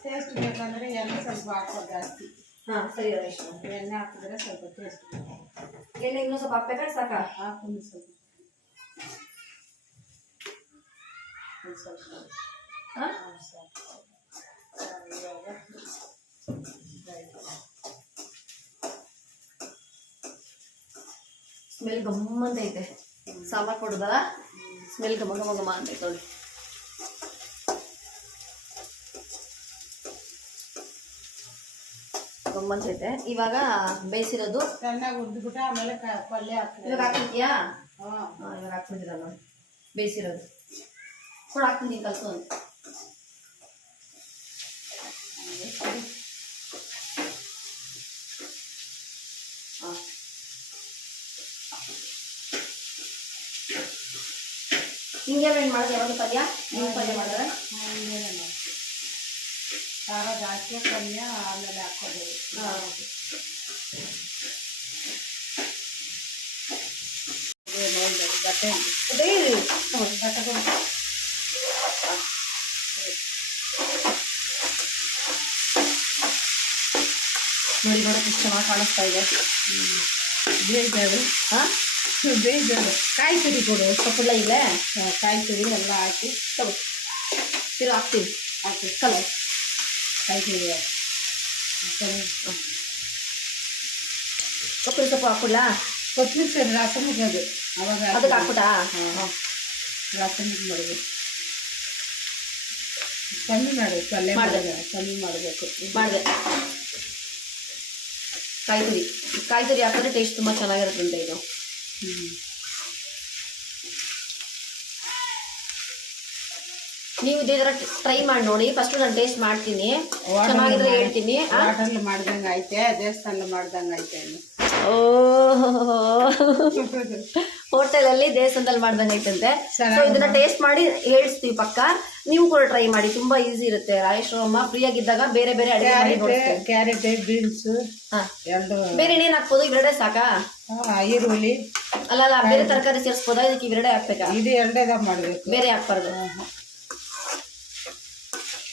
ಟೇಸ್ಟ್ ಬೇಕಂದ್ರೆ ಎಣ್ಣೆ ಸ್ವಲ್ಪ ಹಾಕೋದು ಜಾಸ್ತಿ. ಹಾಂ, ಸರಿ ರಮೇಶ್. ಎಣ್ಣೆ ಹಾಕಿದ್ರೆ ಸ್ವಲ್ಪ ಟೇಸ್ಟ್. ಎಣ್ಣೆ ಇನ್ನೂ ಸ್ವಲ್ಪ ಹಾಕ್ಬೇಕಾ? ಸಾಕಾ? ಹಾಕೊಂಡು ಸ್ವಲ್ಪ ಹಾಂ, ಸ್ಮೆಲ್ ಗಮ್ಮಂತ ಐತೆ. ಸಾಂಬಾರು ಕೊಡೋದಲ್ಲ, ಸ್ಮೆಲ್ ಘಮ ಘಮ ಘಮ ಅಂತೈತೆ ನೋಡಿ. ಗಮ್ಮಂತೈತೆ. ಇವಾಗ ಬೇಯಿಸಿರೋದು ಚೆನ್ನಾಗಿ ಹುರಿದ್ಬಿಟ್ಟು ಆಮೇಲೆ ಪಲ್ಯ ಹಾಕ್ತೀನಿ. ಇವಾಗ ಹಾಕ್ತಿದ್ಯಾ? ಹಾಂ, ಇವಾಗ ಹಾಕ್ತಿದ್ದೀರ ನೋಡಿ ಬೇಯಿಸಿರೋದು. ಕೂಡ ಹಾಕ್ತೀನಿ ಕಲ್ಸು ಅಂತ. ಹಿಂಗೇನು ಮಾಡಿದ್ರೆ ಯಾವಾಗ ಪಲ್ಯ ನೀವು ಪಲ್ಯ ಮಾಡಿದ್ರೆ ಖಾರ ಜಾಸ್ತಿ ಪಲ್ಯ ಆಮೇಲೆ ಹಾಕೋದು. ಬಟ್ಟೆ ನೋಡಿ ನೋಡಕ್ಕೆ ಎಷ್ಟು ಚೆನ್ನಾಗಿ ಕಾಣಿಸ್ತಾ ಇದೆ. ಬೇಜಾರು ಬೇಜಾರು ಕಾಯಿ ತುರಿ ಕೊಡು ಸೊಪ್ಪುಲ್ಲ ಇದೆ. ಕಾಯಿ ತುರಿ ಎಲ್ಲ ಹಾಕಿ ತಗೋ ತಿರು ಹಾಕ್ತೀವಿ ಕಲ್ಲು ಕಾಯಿ ತುರಿ ಕೊತ್ತಂಬರಿ ಸೊಪ್ಪು ಹಾಕ್ಬಿಡ್ಲಾ? ಕೊತ್ತಂಬರಿ ಸರಿ ರಸಮಿಗೆ ಅದು ಅವಾಗ ಅದಕ್ಕೆ ಹಾಕ್ಬಿಟ್ಟಾ? ರಸಮಿಗೆ ಮಾಡಬೇಕು. ಕಮ್ಮಿ ಮಾಡಬೇಕು ಪಲ್ಯ ಕಮ್ಮಿ ಮಾಡಬೇಕು. ಮಾಡಿದೆ ಕಾಯಿ ತುರಿ ಹಾಕಿದ್ರೆ ಟೇಸ್ಟ್ ತುಂಬ ಚೆನ್ನಾಗಿರುತ್ತೆ ಇದು. ನೀವು ಇದೇ ಥರ ಟ್ರೈ ಮಾಡಿ ನೋಡಿ. ಫಸ್ಟ್ ನಾನು ಟೇಸ್ಟ್ ಮಾಡ್ತೀನಿ, ಚೆನ್ನಾಗಿದ್ರೆ ಹೇಳ್ತೀನಿ. ಹೋಟೆಲ್ ಮಾಡ್ದಂಗೆ ಐತೆ, ದೇವಸ್ಥಾನ ಮಾಡ್ದಂಗೆ ಐತೆ. ಹೋಟೆಲಲ್ಲಿ ದೇವಸ್ಥಾನದಲ್ಲಿ ಮಾಡ್ದಂಗೆ ಐತಂತೆ. ಸೊ ಇದನ್ನ ಟೇಸ್ಟ್ ಮಾಡಿ ಹೇಳಿಸ್ತೀವಿ ಪಕ್ಕ. ನೀವು ಕೂಡ ಟ್ರೈ ಮಾಡಿ, ತುಂಬಾ ಈಸಿ ಇರುತ್ತೆ. ರಾಯೇಶ್ವರಮ್ಮ ಫ್ರೀ ಆಗಿದ್ದಾಗ ಬೇರೆ ಬೇರೆ ಅಡುಗೆ, ಕ್ಯಾರೆಟ್, ಬೀನ್ಸ್, ಬೇರೆ ಏನೇನು ಹಾಕ್ಬೋದು? ಇವೆರಡೇ ಸಾಕಾ? ಈರುಳ್ಳಿ ಅಲ್ಲ ಬೇರೆ ತರಕಾರಿ ಸೇರಿಸ್ಬೋದಾ? ಇದಕ್ಕೆ ಇವೆರಡೇ ಹಾಕ್ಬೇಕಾ? ಇದು ಎರಡೇದ ಮಾಡಬೇಕು, ಬೇರೆ ಹಾಕ್ಬಾರ್ದು.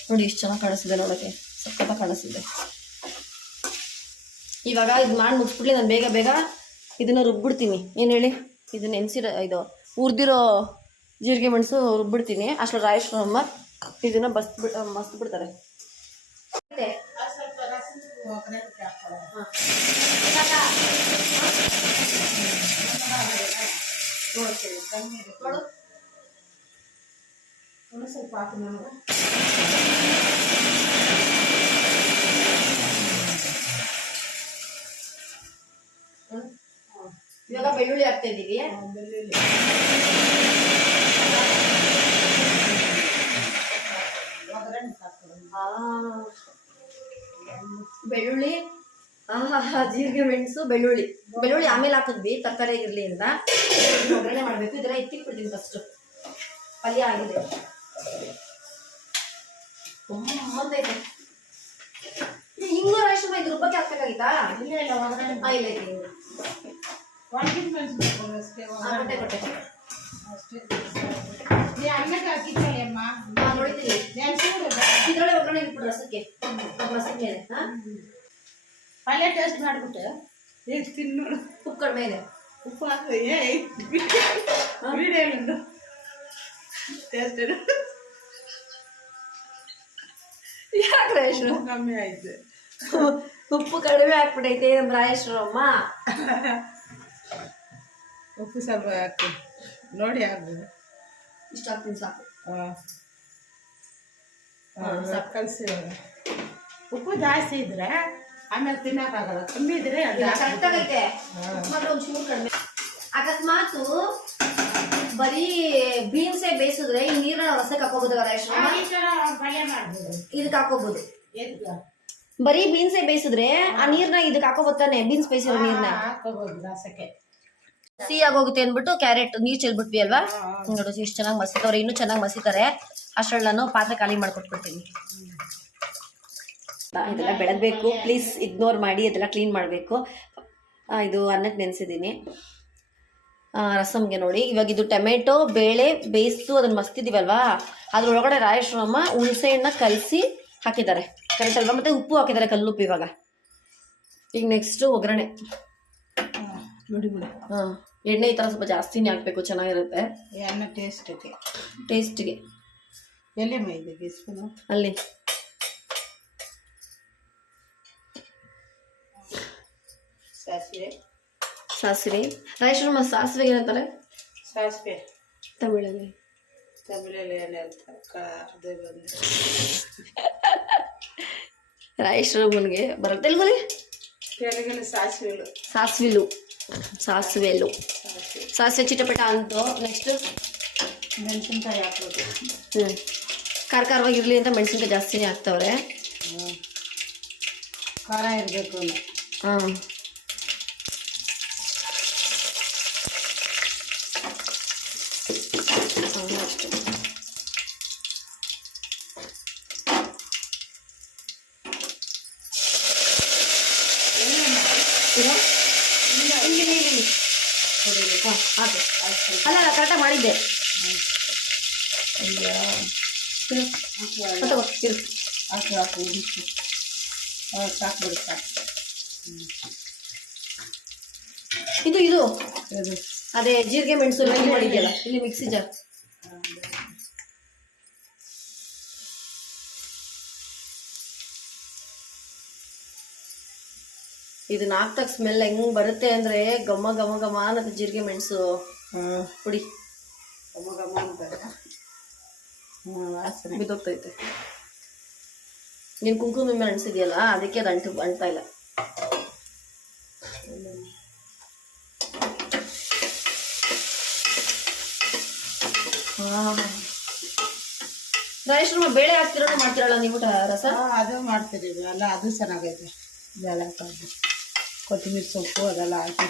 ನೋಡಿ ಎಷ್ಟು ಚೆನ್ನಾಗಿ ಕಾಣಿಸ್ತಿದೆ, ನೋಡೋಕ್ಕೆ ಸಖತ್ತಾಗಿ ಕಾಣಿಸ್ತಿದೆ. ಇವಾಗ ಇದು ಮಾಡಿ ಮುಗಿಸ್ಬಿಡ್ಲಿ, ನಾನು ಬೇಗ ಬೇಗ ಇದನ್ನು ರುಬ್ಬಿಡ್ತೀನಿ. ಏನು ಹೇಳಿ, ಇದು ನೆನೆಸಿರೋ ಇದು ಹುರಿದಿರೋ ಜೀರಿಗೆ ಮೆಣಸು ರುಬ್ಬಿಡ್ತೀನಿ. ಅಷ್ಟು ರಾಯೇಶ್ವರಮ್ಮ ಇದನ್ನು ಮಸ್ಬಿಡ್ತಾರೆ. ನೋಡು ಸ್ವಲ್ಪ ಹಾಕಿ ನನಗೆ. ಇವಾಗ ಬೆಳ್ಳುಳ್ಳಿ ಹಾಕ್ತಾ ಇದ್ದೀವಿ. ಬೆಳ್ಳುಳ್ಳಿ ಜೀರಿಗೆ ಮೆಣಸು ಬೆಳ್ಳುಳ್ಳಿ ಆಮೇಲೆ ಹಾಕಿದ್ವಿ, ತರಕಾರಿ ಇರಲಿ ಅಂತ. ಒಗ್ಗರಣೆ ಮಾಡಬೇಕು. ಇದೆಲ್ಲ ಇಟ್ಟಿಟ್ಬಿಡ್ತೀನಿ ಫಸ್ಟ್. ಪಲ್ಯ ಆಗಿದೆ, ತುಂಬೈತೆ. ಹಿಂಗು ರಾಯೇಶ್ವರಮ್ಮ ಇದು ರುಬ್ಬಕ್ಕೆ ಹಾಕ್ಬೇಕಾಗಿತ್ತಾ? ಇಲ್ಲ ಒಗ್ಗರಣೆ ಇಲ್ಲ ಕೊಟ್ಟೆ ಅನ್ನಕ್ಕೆ ಹಾಕಿದ್ದಲ್ಲ ಅಮ್ಮ, ನೋಡಿದ್ದೀನಿ. ಇದ್ರೊಳಗೆ ಒಗ್ಗರಣೆ ಇಟ್ಬಿಡ್ರಿ ರಸಕ್ಕೆ, ರಸದ ಮೇಲೆ ಪಲ್ಯ ಟೇಸ್ಟ್ ಮಾಡಿಬಿಟ್ಟು ಎಷ್ಟು ತಿನ್ನು. ಉಪ್ಪು ಕಡಿಮೆ ಇದೆ. ಉಪ್ಪು ಹಾಕಿ ವಿಡಿಯೋ ಟೇಸ್ಟ್ ಯಾಕೆ ರಾಯೇಶ್ವರ ಕಮ್ಮಿ ಆಯ್ತು? ಉಪ್ಪು ಕಡಿಮೆ ಹಾಕ್ಬಿಟ್ಟೈತೆ ನಮ್ಮ ರಾಯೇಶ್ವರಮ್ಮ. ಉಪ್ಪು ಸ್ವಲ್ಪ ಹಾಕಿ ನೋಡಿ ಆಗ್ಬೋದು. ಇಷ್ಟು ಹಾಕ್ತೀನಿ ಸಾಕು. ಕಲಸಿ. ಉಪ್ಪು ಜಾಸ್ತಿ ಇದ್ರೆ ಆಮೇಲೆ ತಿನ್ನಕ್ಕಾಗಲ್ಲ, ಕಮ್ಮಿ ಇದ್ರೆ ಕರೆಕ್ಟಾಗೈತೆ. ಒಂಚೂರು ಕಡಿಮೆ. ಅಕಸ್ಮಾತ್ ಬರೀ ಬೀನ್ಸೇ ಬೇಯಿಸಿದ್ರೆ ಈ ನೀರನ್ನ ರಸಕ್ಕೆ ಹಾಕೋಬಹುದು ರಾಯೇಶ್ವರಮ್ಮ. ಇದಕ್ಕೆ ಹಾಕೋಬಹುದು. ಬರೀ ಬೀನ್ಸೇ ಬೇಯಿಸಿದ್ರೆ ಆ ನೀರ್ನ ಇದಕ್ಕೆ ಹಾಕೋಬೋತಾನೆ, ಬೀನ್ಸ್ ಬೇಯಿಸಿರೋ ನೀರ್ನ ಹಾಕೋಬಹುದು ರಸಕ್ಕೆ. ಸಿಹಿ ಆಗೋಗುತ್ತೆ ಅಂದ್ಬಿಟ್ಟು ಕ್ಯಾರೆಟ್ ನೀರು ಚೆಲ್ಬಿಟ್ವಿ ಅಲ್ವಾ. ನೋಡು ಇಷ್ಟು ಚೆನ್ನಾಗಿ ಮಸಿತವ್ರೆ, ಇನ್ನೂ ಚೆನ್ನಾಗಿ ಮಸಿತಾರೆ. ಅಷ್ಟರಲ್ಲಿ ನಾನು ಪಾತ್ರೆ ಖಾಲಿ ಮಾಡ್ಕೊಟ್ಬಿಡ್ತೀನಿ. ಇದೆಲ್ಲ ಬೆಳಗಬೇಕು, ಪ್ಲೀಸ್ ಇಗ್ನೋರ್ ಮಾಡಿ. ಅದೆಲ್ಲ ಕ್ಲೀನ್ ಮಾಡಬೇಕು. ಇದು ಅನ್ನಕ್ಕೆ ನೆನೆಸಿದ್ದೀನಿ. ರಸಮ್ಗೆ ನೋಡಿ, ಇವಾಗ ಇದು ಟೊಮೆಟೊ ಬೇಳೆ ಬೇಯಿಸ್ತು ಅದನ್ನು ಮಸ್ತಿದ್ದೀವಲ್ವಾ, ಅದ್ರೊಳಗಡೆ ರಾಯೇಶ್ವರಮ್ಮ ಹುಣಸೆ ಹಣ್ಣನ್ನ ಕಲಸಿ ಹಾಕಿದ್ದಾರೆ. ಕರೆಕ್ಟ್ ಅಲ್ವಾ? ಮತ್ತು ಉಪ್ಪು ಹಾಕಿದ್ದಾರೆ, ಕಲ್ಲುಪ್ಪು. ಇವಾಗ ಈಗ ನೆಕ್ಸ್ಟು ಒಗ್ಗರಣೆ ನೋಡಿ. ಎಣ್ಣೆ ಈ ಥರ ಸ್ವಲ್ಪ ಜಾಸ್ತಿನೇ ಹಾಕಬೇಕು, ಚೆನ್ನಾಗಿರುತ್ತೆ ಎಣ್ಣೆ ಟೇಸ್ಟಿಗೆ. ಎಲ್ಲಿ ಮೈದೆ ಸ್ಪೂನು ಅಲ್ಲಿ ಸಾಸಿವೆ ರಾಯೇಶ್ವರಮ್ಮ ಸಾಸಿವೆಗೆ ಏನಂತಾರೆ? ಸಾಸಿವೆ ತಮಿಳಲ್ಲಿ ಏನು ಹೇಳ್ತಾರೆ? ರಾಯೇಶ್ವರಮ್ಮನಿಗೆ ಬರುತ್ತೆ ತೆಲುಗಲ್ಲಿ ಸಾಸಿವೆಲು ಸಾಸಿವೆ ಚಿಟಪಟ ಅಂತು. ನೆಕ್ಸ್ಟ್ ಮೆಣಸಿನ್ಕಾಯಿ ಹಾಕೋದು. ಖಾರವಾಗಿರಲಿ ಅಂತ ಮೆಣಸಿನ್ಕಾಯಿ ಜಾಸ್ತಿನೇ ಹಾಕ್ತವ್ರೆ. ಖಾರ ಇರಬೇಕು. ಏನು ಇಲ್ಲಿ ಹಾಂ ಹಾಕು. ಅಲ್ಲ ಅಲ್ಲ ಕರೆಕ್ಟಾಗಿ ಮಾಡಿದ್ದೆ. ಸಾಕು. ಇದು ಅದೇ ಜೀರಿಗೆ ಮೆಣಸು ಎಲ್ಲ ಮಾಡಿದ್ಯಲ್ಲ ಇಲ್ಲಿ ಮಿಕ್ಸಿ ಜಾರ್. ಇದು ನಾಲ್ಕು ಸ್ಮೆಲ್ ಹೆಂಗ್ ಬರುತ್ತೆ ಅಂದ್ರೆ ಘಮ ಘಮ ಘಮ ಅನ್ನತ್ತೆ ಜೀರಿಗೆ ಮೆಣಸು ಪುಡಿ. ಘಮ ಘಮ ಅಂತಾರೆ. ವಾಸನೆ ಬಿದ್ದೋಗ್ತೈತೆ. ನೀನು ಕುಂಕುಮ ಮೇಲೆ ಅಣಿಸಿದ್ಯಲ್ಲ ಅದಕ್ಕೆ ಅದು ಅಂಟ್ತಾ ಇಲ್ಲ. ರಾಜೇಶ್ವರಮ್ಮ ಬೇಳೆ ಹಾಕ್ತಿರೋ ಮಾಡ್ತಿರಲ್ಲ ನೀವು ರಸ? ಅದು ಮಾಡ್ತೀರಿ ಅಲ್ಲ, ಅದು ಚೆನ್ನಾಗೈತೆ. ಬೇಳೆ ಹಾಕೋದು, ಕೊತ್ತಂಬರಿ ಸೊಪ್ಪು ಅದೆಲ್ಲ ಹಾಕಿ.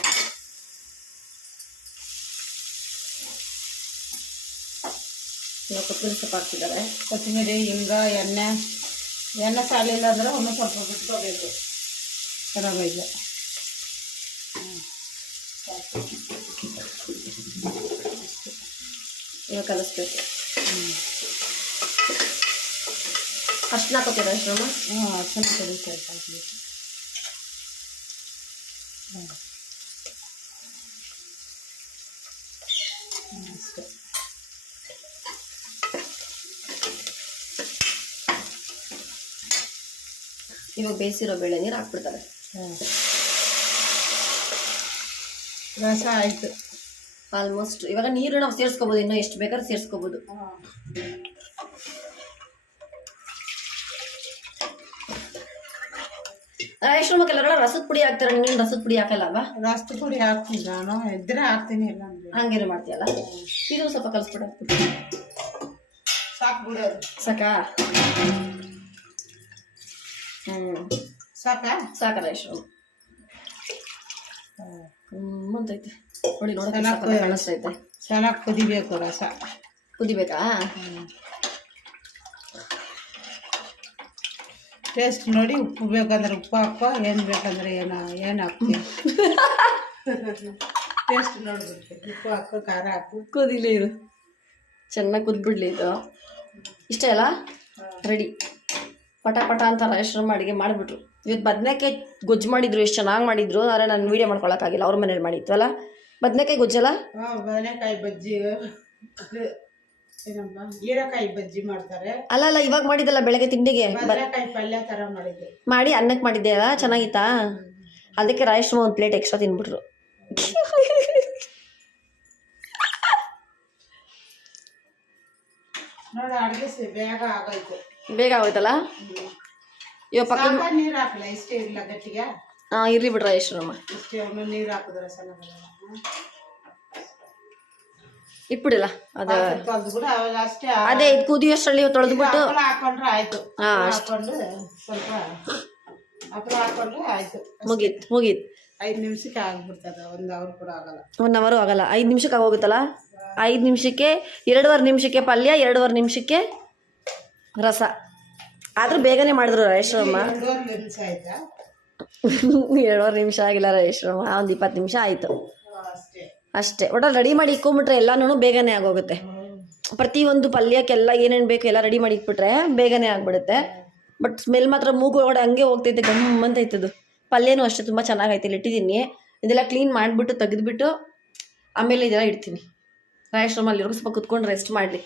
ಕೊತ್ತಂಬರಿ ಸೊಪ್ಪು ಹಾಕ್ತಿದ್ದಾರೆ. ಕೊತ್ತಂಬರಿ, ಹಿಂಗ, ಎಣ್ಣೆ ಸಾಲಿಲ್ಲ ಅಂದ್ರೆ ಒಂದು ಸ್ವಲ್ಪ ಬಿಟ್ಕೋಬೇಕು. ಚೆನ್ನಾಗೈತೆ. ಇವಾಗ ಕಲಿಸ್ಬೇಕು. ಅರ್ಶಿನ ಹಾಕೋತೀರ ಅರ್ಶಿನಮ್ಮ? ಅರ್ಶಿನ ಪುಡಿ ಸ್ವಲ್ಪ ಹಾಕಬೇಕು. ಅಷ್ಟೇ. ಇವಾಗ ಬೇಯಿಸಿರೋ ಬೇಳೆ ನೀರು ಹಾಕ್ಬಿಡ್ತಾರೆ. ರಸ ಆಯಿತು ಆಲ್ಮೋಸ್ಟ್. ಇವಾಗ ನೀರು ನಾವು ಸೇರಿಸ್ಕೋಬೋದು, ಇನ್ನೂ ಎಷ್ಟು ಬೇಕಾದ್ರೂ ಸೇರಿಸ್ಕೋಬೋದು. ರಾಜೇಶ್ವರಮ್ಮಕ್ಕೆಲ್ಲ ರಸದ ಪುಡಿ ಹಾಕ್ತಾರೆ, ನೀನು ರಸದ ಪುಡಿ ಹಾಕಲ್ಲ ಅಲ್ವಾ? ರಸದ ಪುಡಿ ಹಾಕ್ತೀನಿ ನಾನು, ಇದ್ರೆ ಹಾಕ್ತೀನಿ, ಇಲ್ಲ ಅಂದ್ರೆ ಹಂಗೇನು ಮಾಡ್ತೀಯಲ್ಲ. ಇದು ಸ್ವಲ್ಪ ಕಲಿಸ್ಬಿಟ್ಟು ಹಾಕ್ಬಿಟ್ಟು ಸಾಕು ಬಿಡೋದು. ಸಾಕಾ? ಸಾಕಾ? ಸಾಕ ರಾಜೇಶ್ವರಮ್ಮ. ಅಂತೈತೆ ನೋಡಿ, ನೋಡೋಕೆ ಕಾಣಿಸ್ತೈತೆ. ಚೆನ್ನಾಗಿ ಕುದಿಬೇಕು, ರಸ ಕುದಿಬೇಕಾ? ಟೇಸ್ಟ್ ನೋಡಿ, ಉಪ್ಪು ಬೇಕಂದ್ರೆ ಉಪ್ಪು ಹಾಕೋ, ಏನು ಬೇಕಂದ್ರೆ ಏನು ಹಾಕ್ತೀವಿ. ಟೇಸ್ಟ್ ನೋಡ್ಬಿಡ್ತೀವಿ. ಉಪ್ಪು ಹಾಕು, ಖಾರ ಹಾಕು. ಕುದಿಲಿ ಇದು, ಚೆನ್ನಾಗಿ ಕುದ್ಬಿಡ್ಲಿ ಇದು. ಇಷ್ಟೇ ಅಲ್ಲ, ರೆಡಿ. ಪಟ ಪಟ ಅಂತ ರಾಜೇಶ್ವರಮ್ಮ ಅಡುಗೆ ಮಾಡಿಬಿಟ್ರು. ಇವತ್ತು ಬದನೆಕಾಯಿ ಗೊಜ್ಜು ಮಾಡಿದ್ರು, ಎಷ್ಟು ಚೆನ್ನಾಗಿ ಮಾಡಿದ್ರು. ಆದರೆ ನಾನು ವೀಡಿಯೋ ಮಾಡ್ಕೊಳಕ್ಕಾಗಿಲ್ಲ, ಅವ್ರ ಮನೇಲಿ ಮಾಡಿದ್ವಲ್ಲ ಬದನೆಕಾಯಿ ಗೊಜ್ಜಲ್ಲ. ಬದನೆಕಾಯಿ ಬಜ್ಜಿ, ಏನಮ್ಮ ಹೀರೆಕಾಯಿ ಬಜ್ಜಿ ಮಾಡ್ತಾರೆ. ಅಲ್ಲ ಇವಾಗ ಮಾಡಿದ್ದಲ್ಲ ಬೆಳಗ್ಗೆ ತಿಂಡಿಗೆ ಬದನೆಕಾಯಿ ಪಲ್ಯ ಥರ ಮಾಡಿದ್ದೆ. ಮಾಡಿ ಅನ್ನಕ್ಕೆ ಮಾಡಿದ್ದೆ ಅಲ್ಲ, ಚೆನ್ನಾಗಿತ್ತಾ? ಅದಕ್ಕೆ ರಾಜೇಶ್ವರಮ್ಮ ಒಂದು ಪ್ಲೇಟ್ ಎಕ್ಸ್ಟ್ರಾ ತಿನ್ಬಿಟ್ರು. ನೋಡಿ, ಅಡುಗೆ ಬೇಗ ಆಗೋಯ್ತು. ಬೇಗ ಆಗೋಯ್ತಲ್ಲ. ಇವಾಗ ಪಕ್ಕ ನೀರು ಹಾಕಲ್ಲ, ಇಷ್ಟೇ ಇಲ್ಲ ಗಟ್ಟಿಗೆ. ಇರ್ಲಿ ಬಿಡ್ರಿ ರಾಜೇಶ್ವರಮ್ಮ, ಇಷ್ಟೇ ಒಮ್ಮೆ ನೀರು ಹಾಕಿದ್ರೆ ಚೆನ್ನಾಗಲ್ಲ. ಇಟ್ಬಿಡಿಲ್ಲ ಅದು ತೊಳೆದ್ಬಿಡು, ಅವಾಗ ಅಷ್ಟೇ. ಅದೇ ಇದು ಕುದಿಯೋಷ್ಟರಲ್ಲಿ ತೊಳೆದ್ಬಿಟ್ಟು ಹಾಕೊಂಡ್ರೆ ಆಯ್ತು. ಹಾಕೊಂಡು ಸ್ವಲ್ಪ ಹಪ್ಪಳ ಹಾಕೊಂಡ್ರೆ ಆಯ್ತು. ಮುಗೀತು 5 ನಿಮಿಷಕ್ಕೆ ಆಗ್ಬಿಡ್ತದೆ. 1 ಅವರ್ ಕೂಡ ಆಗಲ್ಲ. 1 ಅವರ್ ಆಗಲ್ಲ, 5 ನಿಮಿಷಕ್ಕೆ ಆಗೋಗುತ್ತಲ್ಲ. 5 ನಿಮಿಷಕ್ಕೆ 2.5 ನಿಮಿಷಕ್ಕೆ ಪಲ್ಯ, 2.5 ನಿಮಿಷಕ್ಕೆ ರಸ. ಆದ್ರೂ ಬೇಗನೆ ಮಾಡಿದ್ರು ರಾಜೇಶ್ವರಮ್ಮ. 2.5 ನಿಮಿಷ ಆಯ್ತಾ? 2.5 ನಿಮಿಷ ಆಗಿಲ್ಲ ರಾಜೇಶ್ವರಮ್ಮ, ಒಂದು 20 ನಿಮಿಷ ಆಯಿತು ಅಷ್ಟೇ. ಒಟ್ಟಲ್ಲಿ ರೆಡಿ ಮಾಡಿ ಇಕ್ಕೊಂಬಿಟ್ರೆ ಎಲ್ಲನೂ ಬೇಗನೆ ಆಗೋಗುತ್ತೆ. ಪ್ರತಿಯೊಂದು ಪಲ್ಯಕ್ಕೆಲ್ಲ ಏನೇನು ಬೇಕು ಎಲ್ಲ ರೆಡಿ ಮಾಡಿ ಇಟ್ಬಿಟ್ರೆ ಬೇಗನೆ ಆಗಿಬಿಡುತ್ತೆ. ಬಟ್ ಸ್ಮೆಲ್ ಮಾತ್ರ ಮೂಗು ಒಳಗಡೆ ಹಂಗೆ ಹೋಗ್ತೈತೆ, ಗಮ್ಮಂತೈತದು. ಪಲ್ಯನೂ ಅಷ್ಟೇ ತುಂಬ ಚೆನ್ನಾಗೈತೆ. ಇಲ್ಲಿ ಇಟ್ಟಿದ್ದೀನಿ, ಇದೆಲ್ಲ ಕ್ಲೀನ್ ಮಾಡಿಬಿಟ್ಟು ತೆಗೆದುಬಿಟ್ಟು ಆಮೇಲೆ ಇದೆಲ್ಲ ಇಡ್ತೀನಿ. ರಾಜೇಶ್ವರಮ್ಮ ಅಲ್ಲಿವರೆಗೂ ಸ್ವಲ್ಪ ಕುತ್ಕೊಂಡು ರೆಸ್ಟ್ ಮಾಡಲಿ.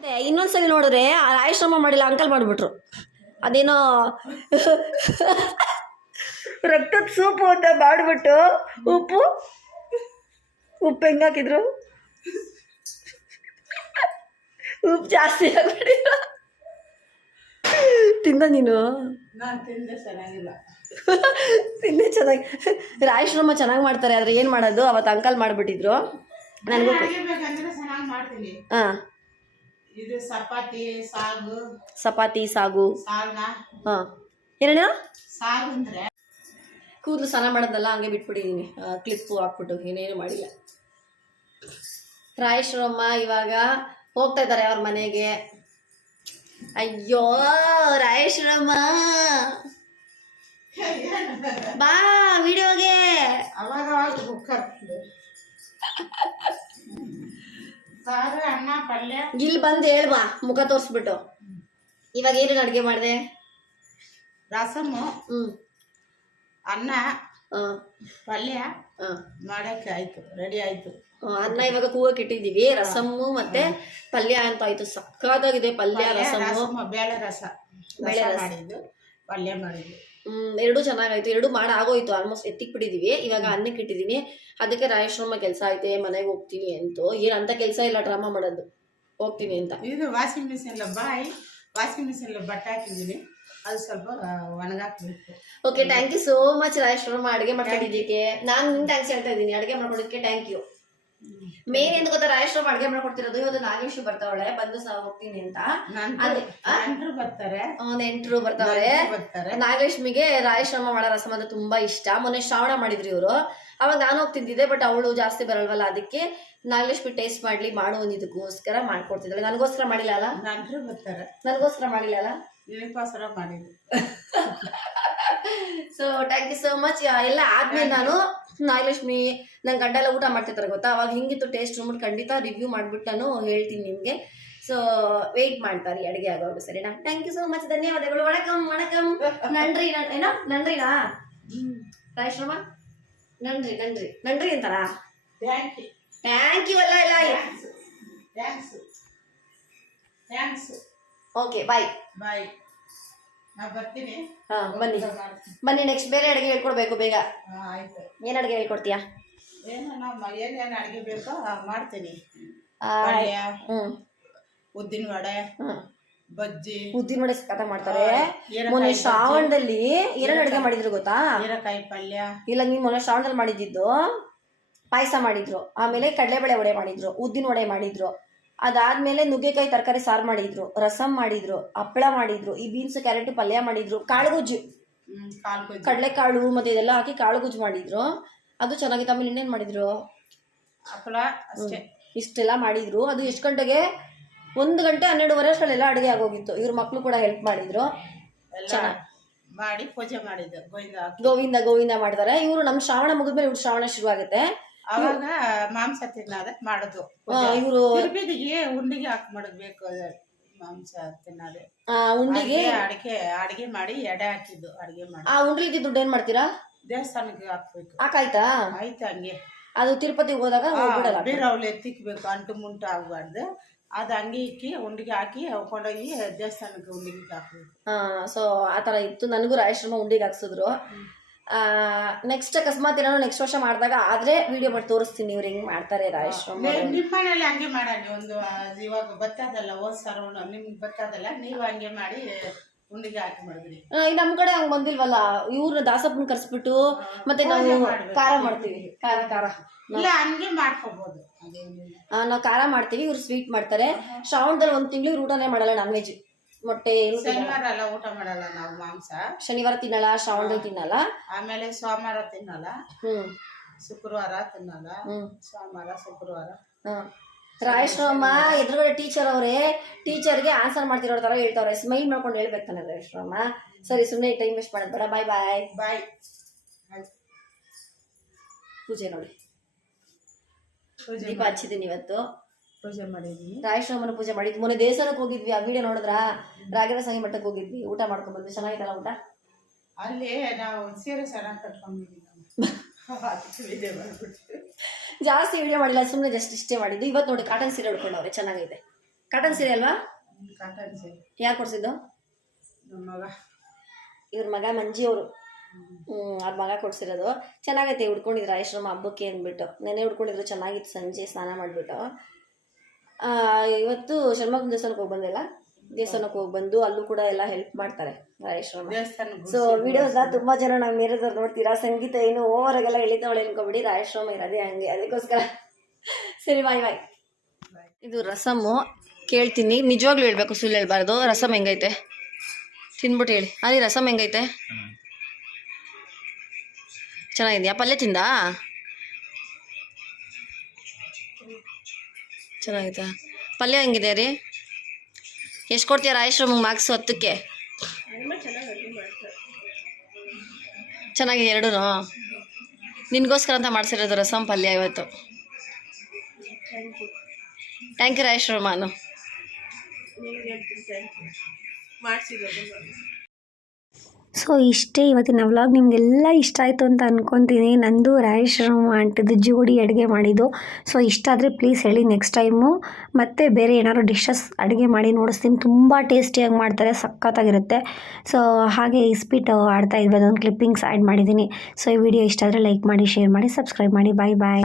ಅದೇ ಇನ್ನೊಂದ್ಸಲಿ ನೋಡಿದ್ರೆ ರಾಜೇಶ್ವರಮ್ಮ ಮಾಡಿಲ್ಲ, ಅಂಕಲ್ ಮಾಡಿಬಿಟ್ರು. ಅದೇನೋ ರಕ್ತದ ಸೂಪು ಅಂತ ಮಾಡಿಬಿಟ್ಟು ಉಪ್ಪು ಹೆಂಗೆ ಹಾಕಿದ್ರು, ಉಪ್ಪು ಜಾಸ್ತಿ ಆಗ್ಬಿಟ್ಟಿದ್ರು. ತಿಂದ ನೀನು? ನಾನು ತಿಂದೆ, ಚೆನ್ನಾಗಿಲ್ಲ. ತಿಂದೆ ಚೆನ್ನಾಗಿ. ರಾಜೇಶ್ವರಮ್ಮ ಚೆನ್ನಾಗಿ ಮಾಡ್ತಾರೆ, ಆದರೆ ಏನು ಮಾಡೋದು, ಅವತ್ತು ಅಂಕಲ್ ಮಾಡಿಬಿಟ್ಟಿದ್ರು. ನನಗೂ ಬೇಕಂದ್ರೆ ಚೆನ್ನಾಗಿ ಮಾಡ್ತೀನಿ. ಹಾಂ, ಇದು ಚಪಾತಿ ಸಾಗು. ಹಾಂ, ಏನೇನು ಸಾಗು ಅಂದರೆ ಕೂದಲು ಸ್ನಾನ ಮಾಡೋದಲ್ಲ, ಹಂಗೆ ಬಿಟ್ಬಿಟ್ಟಿದ್ದೀನಿ. ಕ್ಲಿಪ್ಪು ಹಾಕ್ಬಿಟ್ಟು ಏನೇನು ಮಾಡಿಲ್ಲ. ರಾಜೇಶ್ವರಮ್ಮ ಇವಾಗ ಹೋಗ್ತಾ ಇದ್ದಾರೆ ಅವ್ರ ಮನೆಗೆ. ಅಯ್ಯೋ ರಾಜೇಶ್ವರಮ್ಮ, ಬಾ ವಿಡಿಯೋಗೆ. ಅವಾಗ ಕುಕ್ಕರ್ ಸಾರು ಅನ್ನ ಪಲ್ಯ. ಇಲ್ಲಿ ಬಂದು ಹೇಳ್ಬಾ ಮುಖ ತೋರಿಸ್ಬಿಟ್ಟು. ಇವಾಗ ಏನೇನು ಅಡುಗೆ ಮಾಡಿದೆ? ರಸಮ್ಮು, ಅನ್ನ, ಪಲ್ಯ ಮಾಡಕ್ಕೆ ಆಯ್ತು, ರೆಡಿ ಆಯ್ತು. ಅನ್ನ ಇವಾಗ ಕೂಗಕ್ಕೆ ಇಟ್ಟಿದ್ದೀವಿ. ರಸಮ್ಮು ಮತ್ತೆ ಪಲ್ಯ ಅಂತ ಆಯ್ತು. ಸಕ್ಕತ್ತಾಗಿದೆ ಪಲ್ಯ ರಸಮ್ಮು. ಬೇಳೆ ರಸ ಮಾಡಿದ್ದು, ಪಲ್ಯ ಮಾಡಿದ್ದು. ಎರಡು ಚೆನ್ನಾಗಾಯ್ತು. ಎರಡು ಆಗೋಯ್ತು. ಆಲ್ಮೋಸ್ಟ್ ಎತ್ತಿಕ್ ಬಿಟ್ಟಿದೀವಿ. ಇವಾಗ ಅನ್ನಕ್ಕೆ ಇಟ್ಟಿದ್ದೀನಿ. ಅದಕ್ಕೆ ರಾಯೇಶ್ವರಮ್ಮ ಕೆಲಸ ಐತೆ ಮನೆಗೆ ಹೋಗ್ತೀನಿ ಅಂತ. ಏನಂತ ಕೆಲಸ ಇಲ್ಲ, ಡ್ರಾಮಾ ಮಾಡೋದು. ಹೋಗ್ತೀನಿ ಅಂತ. ಇದು ವಾಷಿಂಗ್ ಮಿಷಿನ್ ವಾಷಿಂಗ್ ಮಿಷಿನ್ ಬಟ್ಟೆ ಹಾಕಿದ್ದೀನಿ, ಅದು ಸ್ವಲ್ಪ ಒಣಗಾಕ್ಬೇಕು. Okay, thank you so much Rayeshwaramma ಅಡುಗೆ ಮಾಡ್ಕೊಂಡಿದ್ದಕ್ಕೆ. ನಾನು ನಿಮ್ಗೆ ಥ್ಯಾಂಕ್ಸ್ ಹೇಳ್ತಾ ಇದ್ದೀನಿ ಅಡುಗೆ ಮಾಡ್ಕೊಡೋದಕ್ಕೆ. Thank you. ಮೇನ್ ಏನು ಗೊತ್ತಾ, ರಾಯೇಶ್ವರಮ್ಮ ಅಡುಗೆ ಮಾಡ್ಕೊಡ್ತಿರೋದು. ಇವತ್ತು ನಾಗೇಶು ಬರ್ತಾವಳೆ, ಬಂದು ಹೋಗ್ತೀನಿ ಅಂತ. ನೆಂಟರು ಬರ್ತಾವ್ರೆ. ನಾಗಲಕ್ಷ್ಮಿಗೆ ರಾಯೇಶ್ವರಮ್ಮ ಮಾಡೋ ರಸಮ್ ಅಂದ್ರೆ ತುಂಬಾ ಇಷ್ಟ. ಮೊನ್ನೆ ಶ್ರಾವಣ ಮಾಡಿದ್ರು ಇವರು. ಅವಾಗ ನಾನು ಹೋಗಿ ತಿಂತಿದ್ದೆ, ಬಟ್ ಅವಳು ಜಾಸ್ತಿ ಬರಲ್ವಲ್ಲ, ಅದಕ್ಕೆ ನಾಗಲಕ್ಷ್ಮಿ ಟೇಸ್ಟ್ ಮಾಡ್ಲಿ ಮಾಡು ಒಂದಿದಕ್ಕೋಸ್ಕರ ಮಾಡ್ಕೊಡ್ತಿದ್ದಾಳೆ. ನನಗೋಸ್ಕರ ಮಾಡಿಲ್ಲ ಅಲ್ಲ, ನನಗೋಸ್ಕರ ಮಾಡಿಲ್ಲ ಅಲ್ಲ, ಮಾಡಿದ್ದು. So thank you so much. ಎಲ್ಲ ಆದ್ಮೇಲೆ ನಾನು ನಾಗಲಕ್ಷ್ಮಿ ನನ್ನ ಗಂಡ ಎಲ್ಲ ಊಟ ಮಾಡ್ತಿರ್ತಾರೆ ಗೊತ್ತಾ, ಅವಾಗ ಹಿಂಗಿತ್ತು ಟೇಸ್ಟ್ ನೋಡ್ಬಿಟ್ಟು ಖಂಡಿತ ರಿವ್ಯೂ ಮಾಡ್ಬಿಟ್ಟು ನಾನು ಹೇಳ್ತೀನಿ ನಿಮ್ಗೆ. ಸೊ ವೆಯ್ಟ್ ಮಾಡ್ತಾರೆ ಅಡುಗೆ ಆಗೋದು. ಸರಿನಾ? ಥ್ಯಾಂಕ್ ಯು ಸೋ ಮಚ್, ಧನ್ಯವಾದಗಳು. ವಣಕಂ ವಣಕಂ. ನನ್ರಿ ಏನೋ ನನ್ರಿನಾ ರಾಯೇಶ್ವರಮ್ಮ? ನನ್ರಿ ನನ್ರಿ ನನ್ರಿ ಅಂತಾರಾ? Thank you. ಎಲ್ಲ ಓಕೆ, ಬಾಯ್ ಬಾಯ್. ಬರ್ತೀನಿ. ಬನ್ನಿ ನೆಕ್ಸ್ಟ್ ಬೇರೆ ಅಡುಗೆ ಹೇಳ್ಕೊಡ್ಬೇಕು ಬೇಗ. ಆಯ್ತು. ಏನ್ ಅಡುಗೆ ಹೇಳ್ಕೊಡ್ತೀಯಾ? ಏನೇನು ಅಡುಗೆ ಬೇಕೋ ಮಾಡ್ತೀನಿ. ಉದ್ದಿನ ವಡೆ, ಬಜ್ಜಿ. ಉದ್ದಿನ ವಡೆ ಸಖತ್ತ ಮಾಡ್ತಾರೆ. ಮೊನ್ನೆ ಶ್ರಾವಣದಲ್ಲಿ ಏನೇನು ಅಡುಗೆ ಮಾಡಿದ್ರು ಗೊತ್ತಾ? ಹೀರೆಕಾಯಿ ಪಲ್ಯ. ಇಲ್ಲ, ನೀನ್ ಮೊನ್ನೆ ಶ್ರಾವಣದಲ್ಲಿ ಮಾಡಿದ್ದು ಪಾಯಸ ಮಾಡಿದ್ರು, ಆಮೇಲೆ ಕಡಲೆಬೇಳೆ ವಡೆ ಮಾಡಿದ್ರು, ಉದ್ದಿನ ವಡೆ ಮಾಡಿದ್ರು, ಅದಾದ್ಮೇಲೆ ನುಗ್ಗೆಕಾಯಿ ತರಕಾರಿ ಸಾರು ಮಾಡಿದ್ರು, ರಸಮ್ ಮಾಡಿದ್ರು, ಹಪ್ಪಳ ಮಾಡಿದ್ರು, ಈ ಬೀನ್ಸ್ ಕ್ಯಾರೆಟ್ ಪಲ್ಯ ಮಾಡಿದ್ರು, ಕಾಳುಗುಜ್ಜು, ಕಡಲೆಕಾಳು ಮತ್ತೆ ಇದೆಲ್ಲ ಹಾಕಿ ಕಾಳುಗುಜ್ಜು ಮಾಡಿದ್ರು. ಅದು ಚೆನ್ನಾಗಿತ್ತು. ಆಮೇಲೆ ಇನ್ನೇನು ಮಾಡಿದ್ರು? ಹಪ್ಪಳ ಅಷ್ಟೇ. ಇಷ್ಟೆಲ್ಲ ಮಾಡಿದ್ರು. ಅದು ಎಷ್ಟು ಗಂಟೆಗೆ? 1 ಗಂಟೆ 12:30 ಅಷ್ಟರಲ್ಲೆಲ್ಲ ಅಡುಗೆ ಆಗೋಗಿತ್ತು. ಇವ್ರ ಮಕ್ಕಳು ಕೂಡ ಹೆಲ್ಪ್ ಮಾಡಿದ್ರು. ಮಾಡಿ ಪೂಜೆ ಮಾಡಿದ್ದು. ಗೋವಿಂದ ಗೋವಿಂದ ಮಾಡ್ತಾರೆ ಇವರು. ನಮ್ಮ ಶ್ರಾವಣ ಮುಗಿದ್ಮೇಲೆ ಇವ್ರು ಶ್ರಾವಣ ಶುರು ಆಗುತ್ತೆ. ಅವಾಗ ಮಾಂಸ ತಿನ್ನೋದ ಮಾಡೋದು. ಇವರು ಉಂಡಿಗೆ ಹಾಕಿ ಮಾಡಬೇಕು ಮಾಂಸ ತಿನ್ನೋದು. ಉಂಡಿಗೆ ಅಡಿಗೆ ಮಾಡಿ ಎಡೆ ಹಾಕಿದ್ದು ಅಡಿಗೆ ಮಾಡಿ. ಆ ಉಂಡ್ಲಿದ್ದು ದುಡ್ಡು ಏನ್ ಮಾಡ್ತೀರಾ? ದೇವಸ್ಥಾನಕ್ಕೆ ಹಾಕ್ಬೇಕು. ಹಾಕಾಯ್ತಾ? ಆಯ್ತು. ಹಂಗೆ ಅದು ತಿರುಪತಿಗೆ ಹೋದಾಗ ಹೋಗ್ಬಿಡಲ್ಲ. ಬೇರವ್ಳು ಎತ್ತಿಕ್ಬೇಕು, ಅಂಟು ಮುಂಟು ಆಗ್ಬಾರ್ದು. ಅದು ಹಂಗೆ ಇಕ್ಕಿ ಉಂಡಿಗೆ ಹಾಕಿ ಕೊಂಡೋಗಿ ದೇವಸ್ಥಾನಕ್ಕೆ ಉಂಡಿಗೆ ಹಾಕ್ಬೇಕು. ಸೊ ಆ ಥರ ಇತ್ತು. ನನಗೂ ರಾಯೇಶ್ವರಮ್ಮ ಉಂಡಿಗೆ ಹಾಕ್ಸಿದ್ರು. ನೆಕ್ಸ್ಟ್ ಅಕಸ್ಮಾತ್ ಏನೋ ನೆಕ್ಸ್ಟ್ ವರ್ಷ ಮಾಡಿದಾಗ ಆದ್ರೆ ವಿಡಿಯೋ ಮಾಡಿ ತೋರಿಸ್ತೀನಿ ಇವ್ರು ಹೆಂಗ್ ಮಾಡ್ತಾರೆ ರಾಯೇಶ್ವರಮ್ಮ. ನಿಮ್ಮ ಮನೇಲಿ ಹಂಗೆ ಮಾಡೋಣ. ಒಂದು ಇವಾಗ ಬತ್ತದಲ್ಲ, ಹೋದ್ಸಾರ ನಿಮ್ಗೆ ಬತ್ತದಲ್ಲ, ನೀವು ಹಂಗೆ ಮಾಡಿ ಉಂಡಿಗೆ ಹಾಕಿ ಮಾಡಿದ್ರಿ. ನಮ್ ಕಡೆ ಹಂಗ್ ಬಂದಿಲ್ವಲ್ಲ. ಇವ್ರನ್ನ ದಾಸಪ್ಪನ ಕರ್ಸ್ಬಿಟ್ಟು ಮತ್ತೆ ನಾವು ಖಾರ ಮಾಡ್ತೀವಿ. ಖಾರ ಇಲ್ಲ, ಹಂಗೆ ಮಾಡ್ಕೋಬಹುದು. ನಾವು ಖಾರ ಮಾಡ್ತೀವಿ, ಇವ್ರು ಸ್ವೀಟ್ ಮಾಡ್ತಾರೆ. ಶ್ರಾವಣದಲ್ಲಿ 1 ತಿಂಗಳು ಇವ್ರು ಊಟನೇ ಮಾಡಲ್ಲ. ನಾನ್ ವೆಜ್, ಮೊಟ್ಟೆ. ಶನಿವಾರ ಎಲ್ಲ ಊಟ ಮಾಡಲ್ಲ ನಾವು ಮಾಂಸ. ಶನಿವಾರ ತಿನ್ನಲ್ಲ, ಶ್ರಾವಣದಲ್ಲಿ ತಿನ್ನಲ್ಲ. ಆಮೇಲೆ ಸೋಮವಾರ ತಿನ್ನಲ್ಲ, ಶುಕ್ರವಾರ ತಿನ್ನಲ್ಲ. ಸೋಮವಾರ ಶುಕ್ರವಾರ. ರಾಯೇಶ್ವರಮ್ಮ ಎದುರುಗಡೆ ಟೀಚರ್ ಅವರೇ, ಟೀಚರ್ಗೆ ಆನ್ಸರ್ ಮಾಡ್ತಿರೋ ತರ ಹೇಳ್ತಾವ್ರೆ. ಸ್ಮೈಲ್ ಮಾಡ್ಕೊಂಡು ಹೇಳ್ಬೇಕು ತಾನೆ ರಾಯೇಶ್ವರಮ್ಮ. ಸರಿ, ಸುಮ್ಮನೆ ಟೈಮ್ ವೇಸ್ಟ್ ಮಾಡೋದು ಬೇಡ. ಬಾಯ್ ಬಾಯ್ ಬಾಯ್. ಪೂಜೆ ನೋಡಿ, ದೀಪ ಹಚ್ಚಿದ್ದೀನಿ ಇವತ್ತು. ಪೂಜೆ ಮಾಡಿದ್ವಿ, ರಾಯೇಶ್ವರಮ್ಮನ ಪೂಜೆ ಮಾಡಿದ್ವಿ. ಮೊನ್ನೆ ದೇವಸ್ಥಾನಕ್ಕೆ ಹೋಗಿದ್ವಿ. ಆ ವಿಡಿಯೋ ನೋಡಿದ್ರ? ರಾಘವೇಂದ್ರ ಸ್ವಾಮಿ ಮಠಕ್ಕೆ ಹೋಗಿದ್ವಿ, ಊಟ ಮಾಡ್ಕೊಂಡ್ ಬಂದ್ವಿ. ಚೆನ್ನಾಗಿತ್ತಲ್ಲ ಊಟ? ಅಲ್ಲಿ ನಾವು ಸೀರೆ ಚೆನ್ನಾಗಿ ಕಟ್ಕೊಂಡಿದ್ವಿ. ಜಾಸ್ತಿ ವಿಡಿಯೋ ಮಾಡಿಲ್ಲ, ಸುಮ್ಮನೆ ಜಸ್ಟ್ ಇಷ್ಟೇ ಮಾಡಿದ್ದು. ಇವತ್ತು ನೋಡಿ ಕಾಟನ್ ಸೀರೆ ಉಡ್ಕೊಂಡವ್ರೆ, ಚೆನ್ನಾಗೈತೆ. ಕಾಟನ್ ಸೀರೆ ಅಲ್ವಾ? ಕಾಟನ್ ಸೀರೆ. ಯಾರು ಕೊಡ್ಸಿದ್ದು? ನಮ್ಮ ಮಗ. ಇವ್ರ ಮಗ ಮಂಜಿ ಅವರು. ಅವ್ರ ಮಗ ಕೊಡ್ಸಿರೋದು. ಚೆನ್ನಾಗೈತೆ. ಉಡ್ಕೊಂಡಿದ್ರು ರಾಯೇಶ್ವರಮ್ಮ ಹಬ್ಬಕ್ಕೆ ಅಂದ್ಬಿಟ್ಟು. ನೆನೆ ಉಡ್ಕೊಂಡಿದ್ರು, ಚೆನ್ನಾಗಿತ್ತು. ಸಂಜೆ ಸ್ನಾನ ಮಾಡಿಬಿಟ್ಟು ಇವತ್ತು ಷಣ್ಮುಖನ ದೇವಸ್ಥಾನಕ್ಕೆ ಹೋಗಿ ಬಂದಿಲ್ಲ. ದೇವಸ್ಥಾನಕ್ಕೆ ಹೋಗಿ ಬಂದು ಅಲ್ಲೂ ಕೂಡ ಎಲ್ಲ ಹೆಲ್ಪ್ ಮಾಡ್ತಾರೆ ರಾಯೇಶ್ವರಮ್ಮ. ಸೊ ವಿಡಿಯೋಸ್ನ ತುಂಬಾ ಜನ ನಾವು ಮೇರೆದವ್ರು ನೋಡ್ತೀರಾ. ಸಂಗೀತ ಏನು ಓವರಾಗೆಲ್ಲ ಎಳಿತಾವಳೆ ಅನ್ಕೊಬಿಡಿ. ರಾಯೇಶ್ವರಮ್ಮ ಇರೋದೇ ಹಂಗೆ, ಅದಕ್ಕೋಸ್ಕರ. ಸರಿ, ಬಾಯ್ ಬಾಯ್. ಇದು ರಸಮ್ಮು. ಕೇಳ್ತೀನಿ, ನಿಜವಾಗ್ಲೂ ಹೇಳ್ಬೇಕು, ಸುಳ್ಳು ಹೇಳ್ಬಾರ್ದು. ರಸಮ್ ಹೆಂಗೈತೆ ತಿನ್ಬಿಟ್ಟು ಹೇಳಿ. ಅಲ್ಲಿ ರಸಮ್ ಹೆಂಗೈತೆ? ಚೆನ್ನಾಗಿದೆಯಾ? ಪಲ್ಯ ತಿಂದ? ಚೆನ್ನಾಗಿತ್ತಾ? ಪಲ್ಯ ಹೆಂಗಿದೆ ರೀ? ಎಷ್ಟು ಕೊಡ್ತೀಯ ರಾಯೇಶ್ವರಮ್ಮಗೆ ಮಾರ್ಕ್ಸು? 10ಕ್ಕೆ ಚೆನ್ನಾಗಿದೆ ಎರಡೂ ನಿನಗೋಸ್ಕರ ಅಂತ ಮಾಡಿಸಿರೋದು ರಸಂ ಪಲ್ಯ ಇವತ್ತು. ಥ್ಯಾಂಕ್ ಯು ರಾಜೇಶ್ ರೋಮಾನು. ಸೊ ಇಷ್ಟೇ ಇವತ್ತಿನ ವ್ಲಾಗ್. ನಿಮಗೆಲ್ಲ ಇಷ್ಟ ಆಯಿತು ಅಂತ ಅಂದ್ಕೊತೀನಿ. ನಂದು ರಾಜೇಶ್ ಆಂಟಿದು ಜೋಡಿ ಅಡುಗೆ ಮಾಡಿದ್ದು. ಸೊ ಇಷ್ಟ ಆದರೆ ಪ್ಲೀಸ್ ಹೇಳಿ, ನೆಕ್ಸ್ಟ್ ಟೈಮು ಮತ್ತೆ ಬೇರೆ ಏನಾದ್ರು ಡಿಶಸ್ ಅಡುಗೆ ಮಾಡಿ ನೋಡಿಸ್ತೀನಿ. ತುಂಬ ಟೇಸ್ಟಿಯಾಗಿ ಮಾಡ್ತಾರೆ, ಸಖತ್ತಾಗಿರುತ್ತೆ. ಸೊ ಹಾಗೆ ಇಸ್ಪೀಟ್ ಆಡ್ತಾ ಇದ್ವಿ, ಅದೊಂದು ಕ್ಲಿಪ್ಪಿಂಗ್ಸ್ ಆ್ಯಡ್ ಮಾಡಿದ್ದೀನಿ. ಸೊ ಈ ವಿಡಿಯೋ ಇಷ್ಟ ಆದರೆ ಲೈಕ್ ಮಾಡಿ, ಶೇರ್ ಮಾಡಿ, ಸಬ್ಸ್ಕ್ರೈಬ್ ಮಾಡಿ. ಬಾಯ್ ಬಾಯ್.